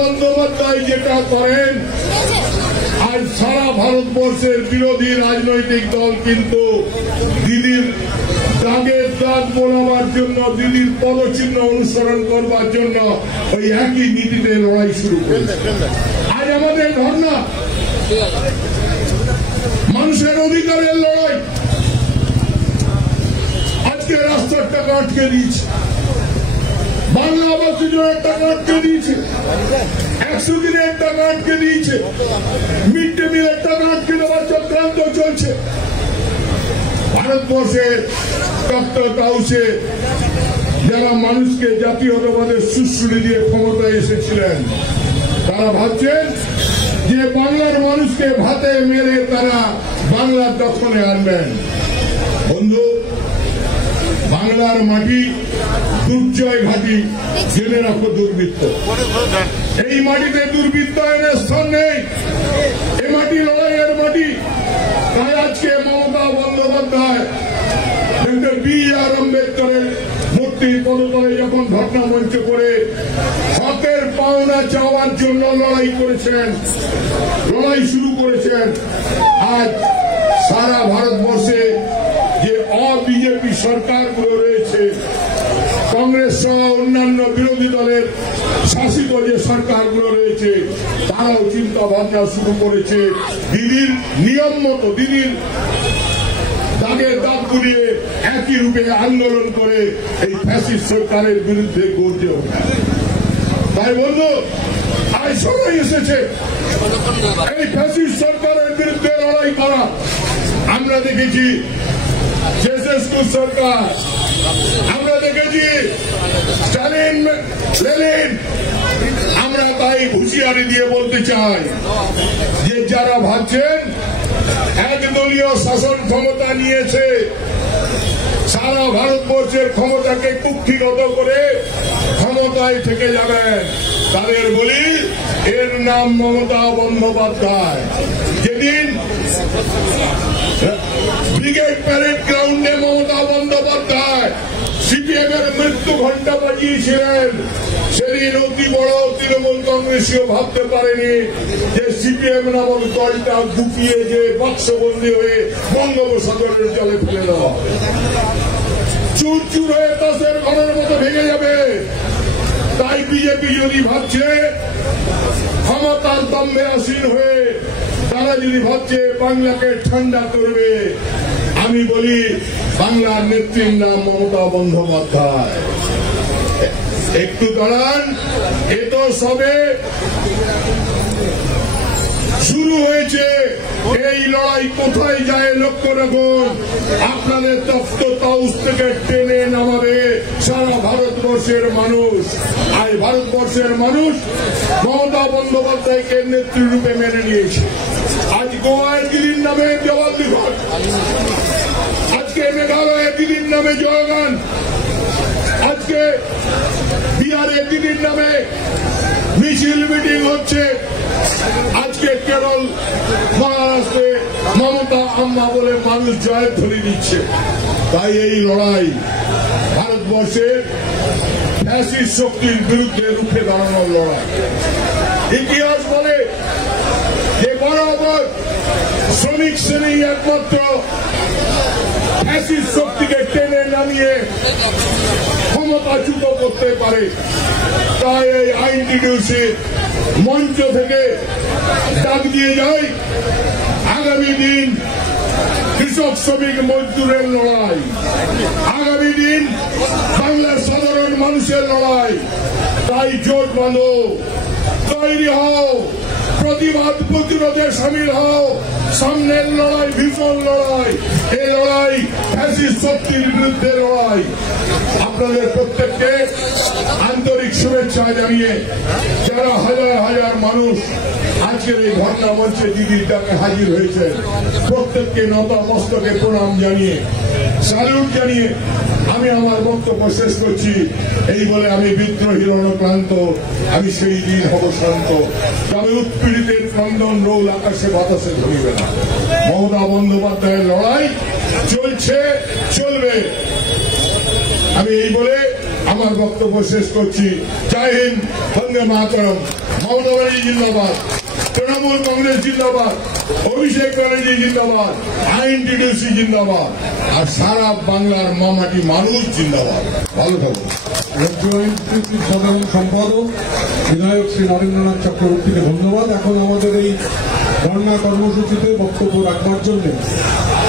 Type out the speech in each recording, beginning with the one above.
বন্দ্যোপাধ্যায় যেটা করেন, আজ সারা ভারতবর্ষের বিরোধী রাজনৈতিক দল কিন্তু দিদির দাগের দাগ বোলাবার জন্য, দিদির পদচিহ্ন অনুসরণ করবার জন্য ওই একই নীতিতে লড়াই শুরু করেছে। আজ আমাদের ধর্ণা মানুষের অধিকারের লড়াই। আজকে রাস্তার টাকা আটকে দিয়েছে, বাংলা আবাস যোজনার টাকা আটকে দিয়েছে, 100 দিনের টাকা আটকে দিয়েছে, মিড ডে মিলের টাকা আটকে দেওয়ার চক্রান্ত চলছে। ভারতবর্ষের ডক্টর হাউসে যারা মানুষকে জাতীয়তাবাদের সুশ্রুতি দিয়ে ক্ষমতায় এসেছিলেন, তারা ভাবছেন যে বাংলার মানুষকে ভাতে মেরে তারা বাংলার দখলে আনবেন। বন্ধু, বাংলার মাটি দুর্জয় ঘাটি, জেনে রাখো দুর্বৃত্ত। এই মাটিতে দুর্বৃত্তায়নের স্থান নেই। এ মাটি লড়াইয়ের মাটি। তাই আজকে মমতা বন্দ্যোপাধ্যায় ডক্টর বি.আর. আম্বেদকরের মূর্তির পদতলে যখন ঘটনা মঞ্চ করে হকের পাওনা চাওয়ার জন্য লড়াই করেছেন, লড়াই শুরু করেছেন, আজ সারা ভারতবর্ষে যে অবিজেপি সরকারগুলো রয়েছে, কংগ্রেস সহ অন্যান্য বিরোধী দলের শাসিত যে সরকারগুলো রয়েছে, তারাও চিন্তা ভাবনা শুরু করেছে দিদির নিয়ম মতো, দিদির দাগের দাগ গুলিয়ে একই রূপে আন্দোলন করে এই ফ্যাসিস্ট সরকারের বিরুদ্ধে গর্জে ওঠা। তাই বন্ধু, আজ সময় এসেছে এই ফ্যাসিস্ট সরকারের বিরুদ্ধে লড়াই করা। আমরা দেখেছি চেসেস্কু সরকার, আমরা দেখেছি স্টালিন, লেনিন। আমরা তাই হুঁশিয়ারি দিয়ে বলতে চাই যে যারা ভাবছেন একদলীয় শাসন ক্ষমতা নিয়েছে, সারা ভারতবর্ষের ক্ষমতাকে কুক্ষিগত করে ক্ষমতায় থেকে যাবেন, তাদের বলি এর নাম মমতা বন্দ্যোপাধ্যায়। যেদিন ব্রিগেড প্যারেড গ্রাউন্ডে মমতা বন্দ্যোপাধ্যায় সিপিএম এর মৃত্যু ঘণ্টা বাজিয়েছিলেন, সেদিন অতি বড় তৃণমূল কংগ্রেসীয় ভাবতে পারেনি যে সিপিএম নামক দলটা গুপিয়ে যে বাক্সবন্দী হয়ে বঙ্গোপসাগরের জলে ফেলে দেওয়া, চুর চুর হয়ে তাসের ঘরের মতো ভেঙে যাবে। তাই বিজেপি যদি ভাবছে ক্ষমতার দম্ভে আসীন হয়ে, তারা যদি ভাবছে বাংলাকে ঠান্ডা করবে, আমি বলি বাংলার নেত্রীর নাম মমতা বন্দ্যোপাধ্যায়। একটু দাঁড়ান, এ তো সবে শুরু হয়েছে। এই লড়াই কোথায় যায় লক্ষ্য রাখুন। আপনাদের দপ্তর হাউস থেকে টেনে নামাবে সারা ভারতবর্ষের মানুষ। আর ভারতবর্ষের মানুষ মমতা বন্দ্যোপাধ্যায়কে নেতৃরূপে মেনে নিয়েছে। আজ গোয়ায় দিদির নামে জবাবদিঘট, আজকে মেঘালয়ে দিদির নামে জয়গান, আজকে বিহারে দিদির নামে মিছিল মিটিং হচ্ছে, আজকে কেরল, মহারাষ্ট্রে মমতা আম্মা বলে মানুষ জয়ধ্বনি দিচ্ছে। তাই এই লড়াই ভারতবর্ষের ফ্যাসিস্ট শক্তির বিরুদ্ধে রুখে দাঁড়ানোর লড়াই। ইতিহাস বলে যে বরাবর শ্রমিক শ্রেণী একমাত্র ফ্যাসিস্ট শক্তিকে টেনে নামিয়ে ক্ষমতাচ্যুত করতে পারে। তাই এই আইনটিডিউসি মঞ্চ থেকে ডাক দিয়ে যায়, আগামী দিন কৃষক শ্রমিক মজদুরের লড়াই, আগামী দিন বাংলার সাধারণ মানুষের লড়াই। তাই জোট বাঁধো, তৈরি হও, প্রতিবাদ প্রতিরোধে সামিল হও। সামনের লড়াই ভীষণ লড়াই, এই লড়াই ফ্যাসিস্ট শক্তির বিরুদ্ধে লড়াই। আপনাদের প্রত্যেককে আন্তরিক শুভেচ্ছা জানিয়ে যারা হাজার হাজার মানুষ আজকের এই ধর্ণা মঞ্চে দিদির ডাকে হাজির হয়েছে, প্রত্যেককে নত মস্তকে প্রণাম জানিয়ে, স্যালুট জানিয়ে আমি আমার বক্তব্য শেষ করছি। এই বলে আমি বিদ্রোহী রণক্লান্ত, আমি সেই দিন হব শান্ত, তবে উৎপীড়িতের ক্রন্দন রোল আকাশে বাতাসে ধরিবে না। মমতা বন্দ্যোপাধ্যায়ের লড়াই চলছে, চলবে। আমি এই বলে আমার বক্তব্য শেষ করছি। জয় হিন্দ। বন্দে মাতরম, মমতা ব্যানার্জি জিন্দাবাদ, তৃণমূল কংগ্রেস জিন্দাবাদ, অভিষেক ব্যানার্জি জিন্দাবাদ, আইএনটিটিউসি জিন্দাবাদ, আর সারা বাংলার মামাটি মানুষ জিন্দাবাদ। ভালো থাকুন। রাজ্য আইএনটিটিউসির সাধারণ সম্পাদক বিধায়ক শ্রী নরেন্দ্রনাথ চক্রবর্তীকে ধন্যবাদ। এখন আমাদের এই ধর্ণা কর্মসূচিতে বক্তব্য রাখবার জন্য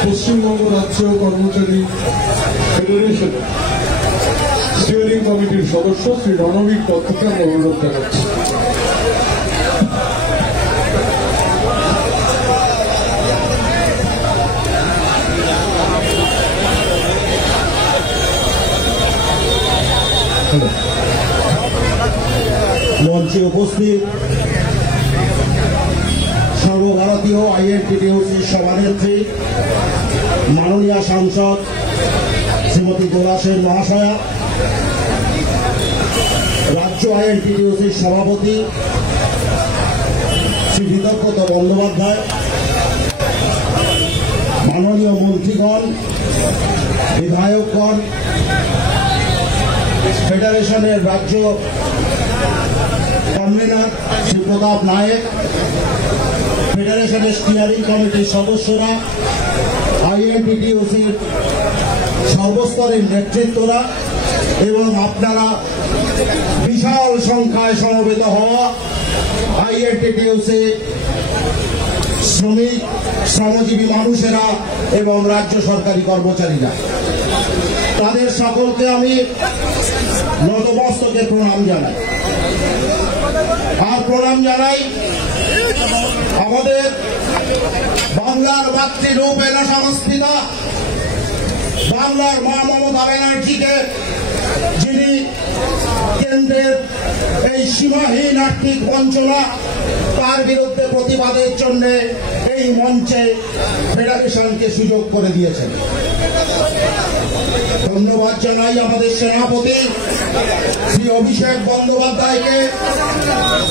পশ্চিমবঙ্গ রাজ্য কর্মচারী ফেডারেশন স্টিয়ারিং কমিটির সদস্য শ্রী রণবীর দত্তকে আমরা অনুরোধ জানাচ্ছি। মঞ্চে উপস্থিত সর্বভারতীয় আইএনটিটিউসির সভানেত্রী মাননীয় সাংসদ শ্রীমতী গোলা সেন মহাশয়া, রাজ্য আইএনটিটিউসির সভাপতি শ্রী বিতর্কত বন্দ্যোপাধ্যায়, মাননীয় মন্ত্রীগণ, বিধায়কগণ, ফেডারেশনের রাজ্য কনভেনার শ্রী প্রতাপ নায়েক, ফেডারেশনের স্টিয়ারিং কমিটির সদস্যরা, আইএনটিটিউসির সর্বস্তরের নেতৃত্বরা এবং আপনারা বিশাল সংখ্যায় সমবেত হওয়া আইএনটিটিউসি শ্রমিক, শ্রমজীবী মানুষেরা এবং রাজ্য সরকারি কর্মচারীরা, তাদের সকলকে আমি নতমস্তকে প্রণাম জানাই। আর প্রণাম জানাই আমাদের বাংলার মাতৃরূপ এনা সংস্থিতা বাংলার মা মমতা ব্যানার্জিকে, যিনি কেন্দ্রের এই সীমাহীন আর্থিক বঞ্চনা তার বিরুদ্ধে প্রতিবাদের জন্য এই মঞ্চে ফেডারেশনকে সুযোগ করে দিয়েছেন। ধন্যবাদ জানাই আমাদের সেনাপতি শ্রী অভিষেক বন্দ্যোপাধ্যায়কে,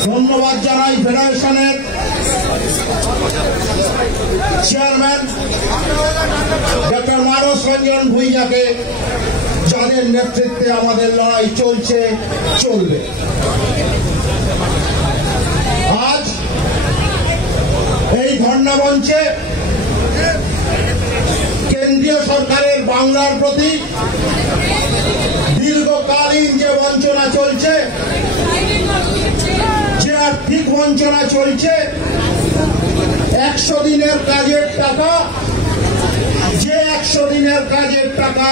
ধন্যবাদ জানাই ফেডারেশনের চেয়ারম্যান ডক্টর মানস রঞ্জন ভূঁইয়াকে, যাদের নেতৃত্বে আমাদের লড়াই চলছে, চলবে। আজ এই ধর্ণা মঞ্চে কেন্দ্রীয় সরকারের বাংলার প্রতি দীর্ঘকালীন যে বঞ্চনা চলছে, যে আর্থিক বঞ্চনা চলছে, 100 দিনের কাজের টাকা, যে 100 দিনের কাজের টাকা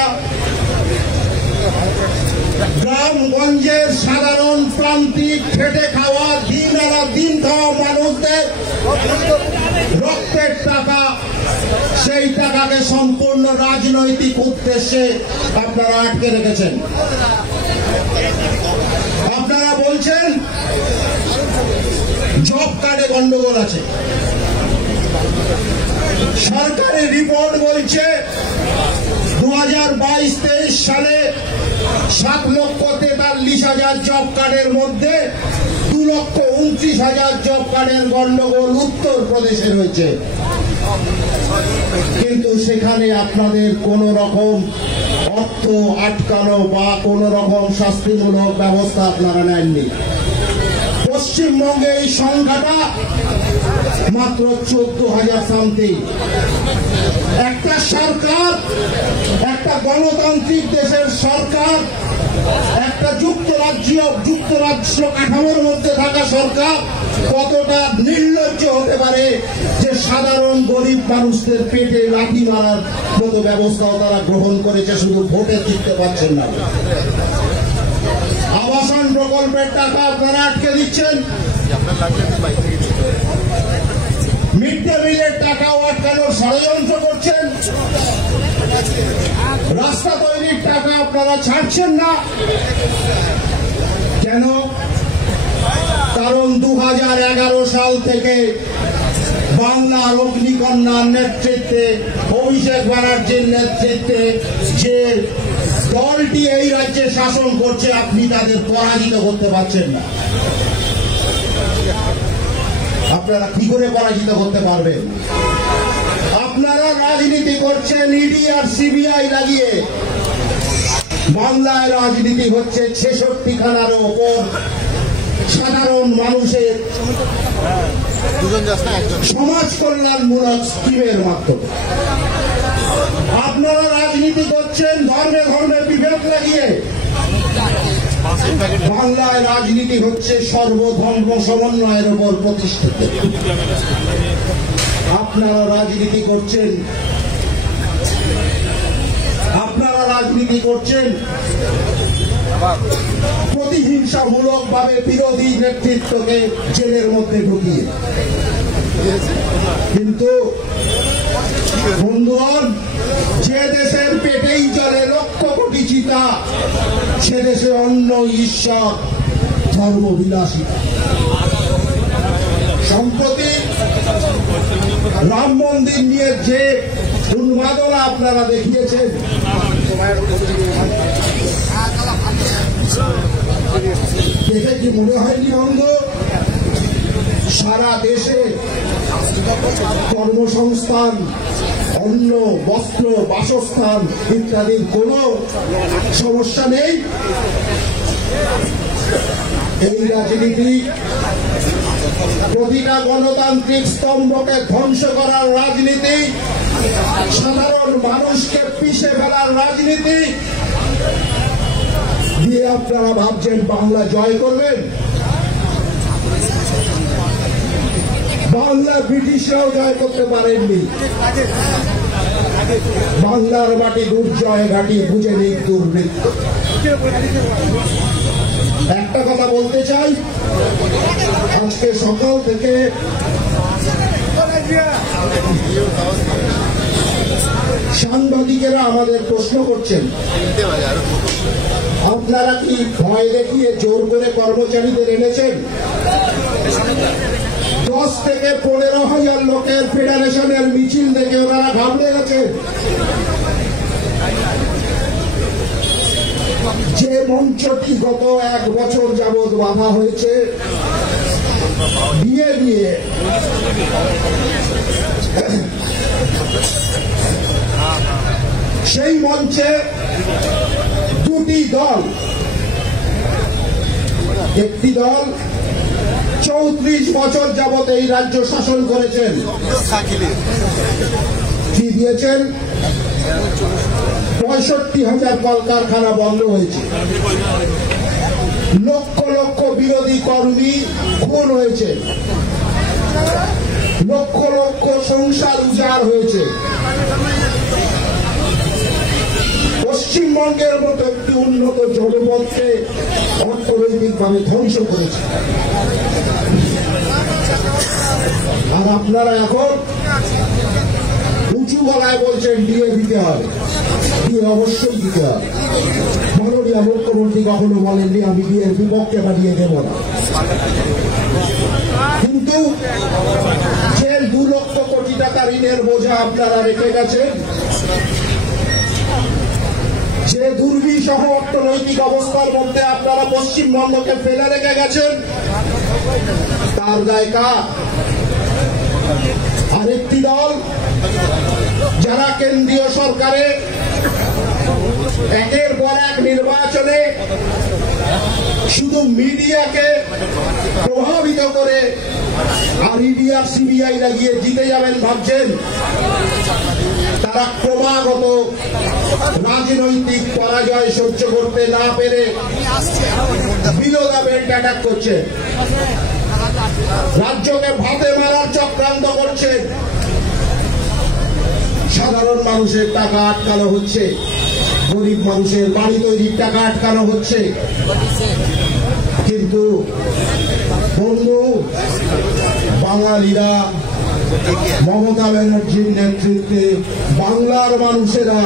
গ্রামগঞ্জের সাধারণ প্রান্তিক খেটে খাওয়া দিন আনা দিন খাওয়া মানুষদের রক্তের টাকা, সেই টাকাকে সম্পূর্ণ রাজনৈতিক উদ্দেশ্যে আপনারা আটকে রেখেছেন। আপনারা বলছেন জব কার্ডে গন্ডগোল আছে। সরকারি রিপোর্ট বলছে 2022-23 সালে 7,43,000 জব কার্ডের মধ্যে 2,29,000 জব কার্ডের গন্ডগোল উত্তরপ্রদেশে রয়েছে। কিন্তু সেখানে আপনাদের কোন রকম অর্থ আটকানো বা কোন রকম শাস্তিমূলক ব্যবস্থা আপনারা নেননি। পশ্চিমবঙ্গে এই সংখ্যাটা মাত্র 14,000 সামথিং। একটা সরকার, একটা গণতান্ত্রিক দেশের সরকার, একটা যুক্তরাজ্য কাঠামোর মধ্যে থাকা সরকার কতটা নির্লজ্জ হতে পারে যে সাধারণ গরিব মানুষদের পেটে লাঠি মারার মতো ব্যবস্থাও তারা গ্রহণ করেছে, শুধু ভোটে জিততে পারছেন না। আবাসন প্রকল্পের টাকা আপনারা আটকে দিচ্ছেন, মিড ডে মিলের টাকাও আটকানোর ষড়যন্ত্র করছেন, রাস্তা তৈরির টাকা আপনারা ছাড়ছেন না। কেন? কারণ 2011 সাল থেকে বাংলার অগ্নিকন্যার নেতৃত্বে, অভিষেক ব্যানার্জির নেতৃত্বে যে দলটি এই রাজ্যে শাসন করছে, আপনি তাদের পরাজিত করতে পারছেন না। আপনারা কি করে পরাজিত করতে পারবেন? আপনারা রাজনীতি করছেন ইডি আর সিবিআই লাগিয়ে। বাংলায় রাজনীতি হচ্ছে 66 খানার ওপর সাধারণ মানুষের সমাজ কল্যাণমূলক স্কিমের মাধ্যমে। আপনারা রাজনীতি করছেন ধর্মে ধর্মে বিভেদ লাগিয়ে। বাংলায় রাজনীতি হচ্ছে সর্বধর্ম সমন্বয়ের উপর প্রতিষ্ঠিত। আপনারা রাজনীতি করছেন প্রতিহিংসামূলক ভাবে বিরোধী নেতৃত্বকে জেলের মধ্যে ঢুকিয়ে। কিন্তু বন্ধুগণ, যে দেশের পেটেই চলে লক্ষ কোটি চিতা, সে দেশে অন্য ঈশ্বর ধর্মবিলাসিতা। সম্প্রতি রাম মন্দির নিয়ে যে উন্মাদনা আপনারা দেখিয়েছেন, দেখে কি মনে হয়নি বন্ধু সারা দেশে কর্মসংস্থান, অন্ন, বস্ত্র, বাসস্থান ইত্যাদির কোন সমস্যা নেই? এই রাজনীতি প্রতিটা গণতান্ত্রিক স্তম্ভকে ধ্বংস করার রাজনীতি, সাধারণ মানুষকে পিষে ফেলার রাজনীতি দিয়ে আপনারা ভাবছেন বাংলা জয় করবেন। বাংলা ব্রিটিশরাও জয় করতে পারেননি। বাংলার মাটি দুর্জয় ঘাটি বুঝে নেই দুর্বৃত্ত। একটা কথা বলতে চাই, আজকে সকাল থেকে সাংবাদিকেরা আমাদের প্রশ্ন করছেন, আপনারা কি ভয় দেখিয়ে জোর করে কর্মচারীদের এনেছেন? 10 থেকে 15,000 লোকের ফেডারেশনের মিছিল দেখে ওনারা ঘাবড়ে গেছে। যে মঞ্চটি গত 1 বছর যাবৎ বাঁধা হয়েছে দিয়ে সেই মঞ্চে দুটি দল, একটি দল 34 বছর যাবৎ এই রাজ্য শাসন করেছেন, কি দিয়েছেন? 65,000 কলকারখানা বন্ধ হয়েছে, লক্ষ লক্ষ বিরোধী কর্মী খুন হয়েছে, লক্ষ লক্ষ সংসার উজাড় হয়েছে। পশ্চিমবঙ্গের মতো একটি উন্নত জনপদকে অর্থনৈতিকভাবে ধ্বংস করেছে। আর আপনারা এখন উঁচু গলায় বলছেন ডিএ দিতে হবে, ডিএ অবশ্যই দিতে হবে। মাননীয় মুখ্যমন্ত্রী কখনো বলেননি আমি ডিএর বিপক্ষে বা ডিএ দেব না। কিন্তু যে 2 লক্ষ কোটি টাকা ঋণের বোঝা আপনারা রেখে গেছেন, যে দুর্বিষহ অর্থনৈতিক অবস্থার মধ্যে আপনারা পশ্চিমবঙ্গকে ফেলে রেখে গেছেন, তার দায় কার? আরেকটি দল যারা কেন্দ্রীয় সরকারে একের পর এক নির্বাচনে শুধু মিডিয়াকে প্রভাবিত করে আর ইডি আর সিবিআই লাগিয়ে জিতে যাবেন ভাবছেন, তারা ক্রমাগত রাজনৈতিক পরাজয় সহ্য করতে না পেরে বিলো দ্য বেল্ট অ্যাটাক করছে, রাজ্যকে ভাতে মারার চক্রান্ত করছে। সাধারণ মানুষের টাকা আটকানো হচ্ছে, গরিব মানুষের বাড়ি তৈরির টাকা আটকানো হচ্ছে। কিন্তু বন্ধু, বাঙালিরা মমতা ব্যানার্জির নেতৃত্বে বাংলার মানুষেরা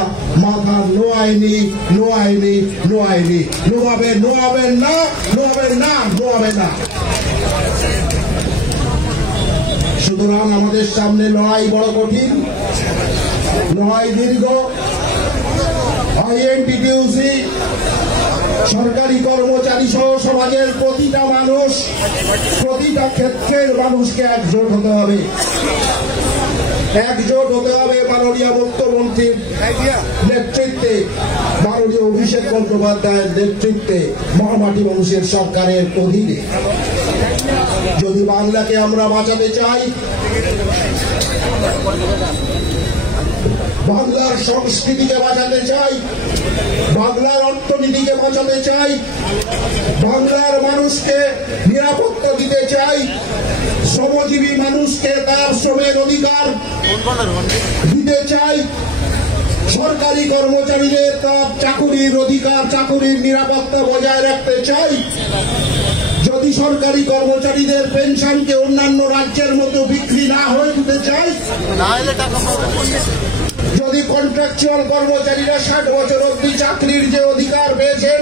মাথা নোয়ায়নি, নোয়াবেন না। সুতরাং আমাদের সামনে লড়াই বড় কঠিন, লড়াই দীর্ঘ। আইএনটিটিউসি, সরকারি কর্মচারী সহ সমাজের প্রতিটা মানুষ, প্রতিটা ক্ষেত্রের মানুষকে একজোট হতে হবে। একজোট হতে হবে মাননীয় মুখ্যমন্ত্রীর নেতৃত্বে, মাননীয় অভিষেক বন্দ্যোপাধ্যায়ের নেতৃত্বে মহামাটি মানুষের সরকারের অধীনে। যদি বাংলাকে আমরা বাঁচাতে চাই, বাংলার সংস্কৃতিকে বাঁচাতে চাই, বাংলার অর্থনীতিকে বাঁচাতে চাই, বাংলার মানুষকে নিরাপত্তা দিতে চাই, শ্রমজীবী মানুষকে তার শ্রমের অধিকার দিতে চাই, সরকারি কর্মচারীদের তার চাকুরির অধিকার, চাকুরির নিরাপত্তা বজায় রাখতে চাই, যদি সরকারি কর্মচারীদের পেনশনকে অন্যান্য রাজ্যের মতো বিক্রি না হয়ে দিতে চাই, যদি কন্ট্রাকচুয়াল কর্মচারীরা 60 বছর অবধি চাকরির যে অধিকার পেয়েছেন,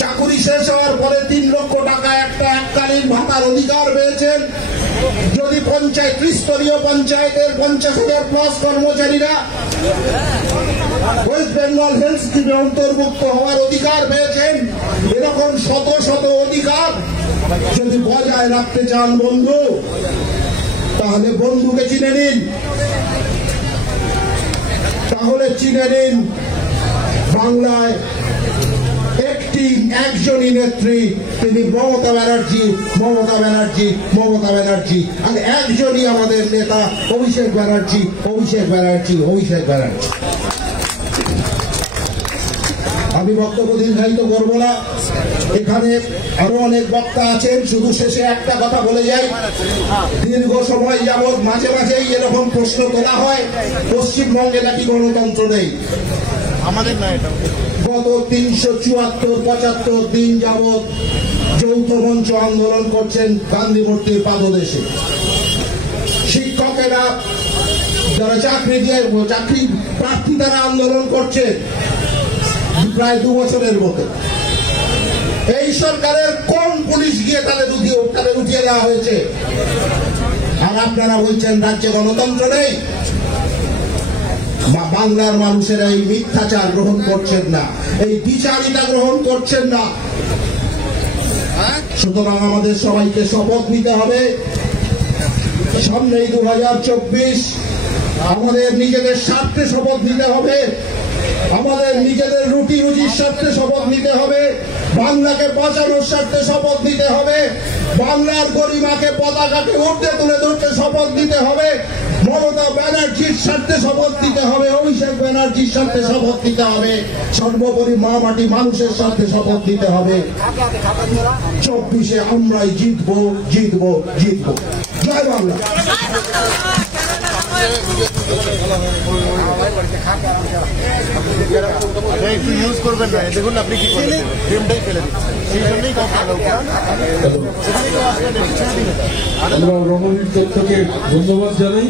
চাকুরি শেষ হওয়ার পরে 3 লক্ষ টাকা একটা এককালীন ভাতার অধিকার পেয়েছেন, যদি ত্রিস্তরীয় পঞ্চায়েতের 50,000 প্লাস কর্মচারীরা ওয়েস্ট বেঙ্গল হেলথ স্কিমে অন্তর্ভুক্ত হওয়ার অধিকার পেয়েছেন, এরকম শত শত অধিকার যদি বজায় রাখতে চান বন্ধু, তাহলে বন্ধুকে চিনে নিন, তাহলে চিনে নিন বাংলায় একজনই নেত্রী, তিনি মমতা ব্যানার্জি, মমতা ব্যানার্জি, মমতা ব্যানার্জি। আর একজনই আমাদের নেতা অভিষেক ব্যানার্জি, অভিষেক ব্যানার্জি, অভিষেক ব্যানার্জি। আমি বক্তব্য দীর্ঘায়িত করব না, এখানে আরো অনেক বক্তা আছেন, শুধু শেষে একটা কথা বলে যাই। দীর্ঘ সময় যাবৎ মাঝে মাঝেই এরকম প্রশ্ন তোলা হয়, পশ্চিমবঙ্গে নাকি গণতন্ত্র নেই। আমাদের না, এটা গত 374-75 দিন যাবৎ যৌথ মঞ্চ আন্দোলন করছেন গান্ধী মূর্তির পাদদেশে। শিক্ষকেরা যারা চাকরি প্রার্থী তারা আন্দোলন করছে প্রায় 2 বছরের মতো। এই সরকারের কোন পুলিশ গিয়ে তাদের উঠিয়ে দেওয়া হয়েছে? আর আপনারা বলছেন রাজ্যে গণতন্ত্র নেই। বাংলার মানুষেরা এই মিথ্যাচার গ্রহণ করছেন না, এই বিচারিতা গ্রহণ করছেন না। সুতরাং আমাদের সবাইকে শপথ নিতে হবে, সামনেই 2024, আমাদের নিজেদের স্বার্থে শপথ নিতে হবে, আমাদের নিজেদের রুটি রুজির স্বার্থে শপথ নিতে হবে, বাংলাকে বাঁচানোর স্বার্থে শপথ নিতে হবে, বাংলার গরিমাকে পতাকাকে ঊর্ধ্বে তুলে ধরতে শপথ নিতে হবে, মমতা ব্যানার্জির স্বার্থে শপথ নিতে হবে, অভিষেক ব্যানার্জির স্বার্থে শপথ নিতে হবে, সর্বোপরি মা মাটি মানুষের স্বার্থে শপথ নিতে হবে। 24-এ আমরাই জিতবো, জিতবো, জিতবো। জয় বাংলা। একটু ইউজ করবেন না, দেখুন আপনি কি করবেন, ফ্রেমটাই ফেলে দিচ্ছেন, সেই জন্যই আমরা রমণীর তথ্যকে ধন্যবাদ জানাই।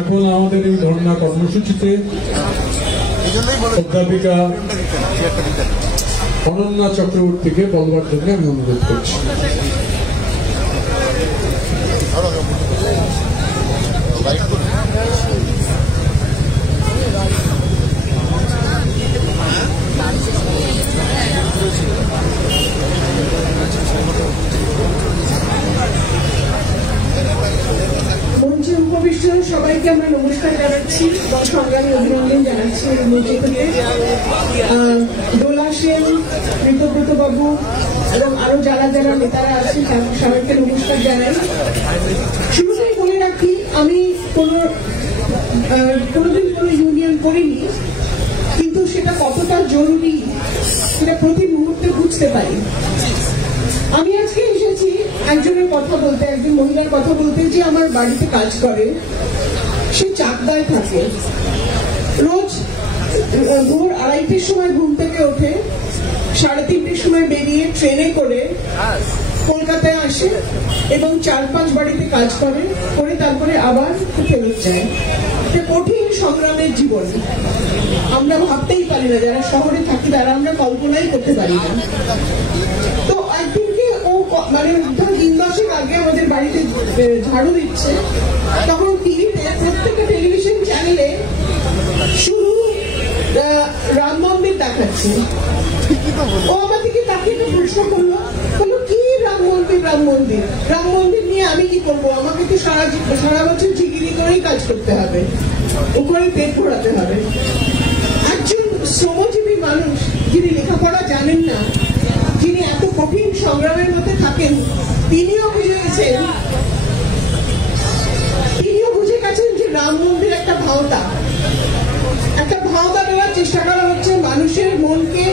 এখন আমাদের এই ধর্ণা কর্মসূচিতে অধ্যাপিকা অনন্যা চক্রবর্তীকে বলবার জন্য আমি অনুরোধ করছি। মঞ্চে উপবিষ্ট সবাইকে আমরা নমস্কার জানাচ্ছি এবং সংগ্রামী অভিনন্দন জানাচ্ছি। মঞ্চে থেকে দোলা সেন, ঋতব্রত বাবু এবং আরো যারা যারা নেতারা আছেন সবাইকে নমস্কার জানাই। শুরুতেই বলে রাখি, আমি কোনোদিন কোনো ইউনিয়ন করিনি, কিন্তু সেটা কতটা জরুরি সেটা প্রতি মুহূর্তে বুঝতে পারি। আমি আজকে এসেছি একজনের কথা বলতে, একজন মহিলার কথা বলতে, যে আমার বাড়িতে কাজ করে, সে চাকদায় থাকে, রোজ ভোর 2:30-র সময় ঘুম থেকে ওঠে, 3:30-র সময় বেরিয়ে ট্রেনে করে কলকাতায় আসে এবং 4-5 বাড়িতে কাজ করে, তারপরে আবার ফেরত যায়। কঠিন সংগ্রামের জীবন, আমরা ভাবতেই পারি না, যারা শহরে থাকি তারা আমরা কল্পনাই করতে পারি না। তো একদিনকে ও মানে 3 মাসের আগে আমাদের বাড়িতে ঝাড়ু দিচ্ছে, তখন টিভিতে প্রত্যেকটা টেলিভিশন চ্যানেলে শুরু রাম মন্দির দেখাচ্ছে। ও আমার থেকে তাকে প্রশ্ন করলো, কি রাম মন্দির, রাম মন্দির, রাম মন্দির নিয়ে আমি আমি কি করবো, আমাকে তো সারা বছর ডিগ্রি করেই কাজ করতে হবে, ওখানে পেট ভরাতে হবে। একজন শ্রমজীবী মানুষ যিনি লেখাপড়া জানেন না, যিনি এত কঠিন সংগ্রামের মধ্যে থাকেন, তিনিও বুঝে গেছেন যে রাম মন্দির একটা ভাওতা দেওয়ার চেষ্টা করা হচ্ছে মানুষের মনকে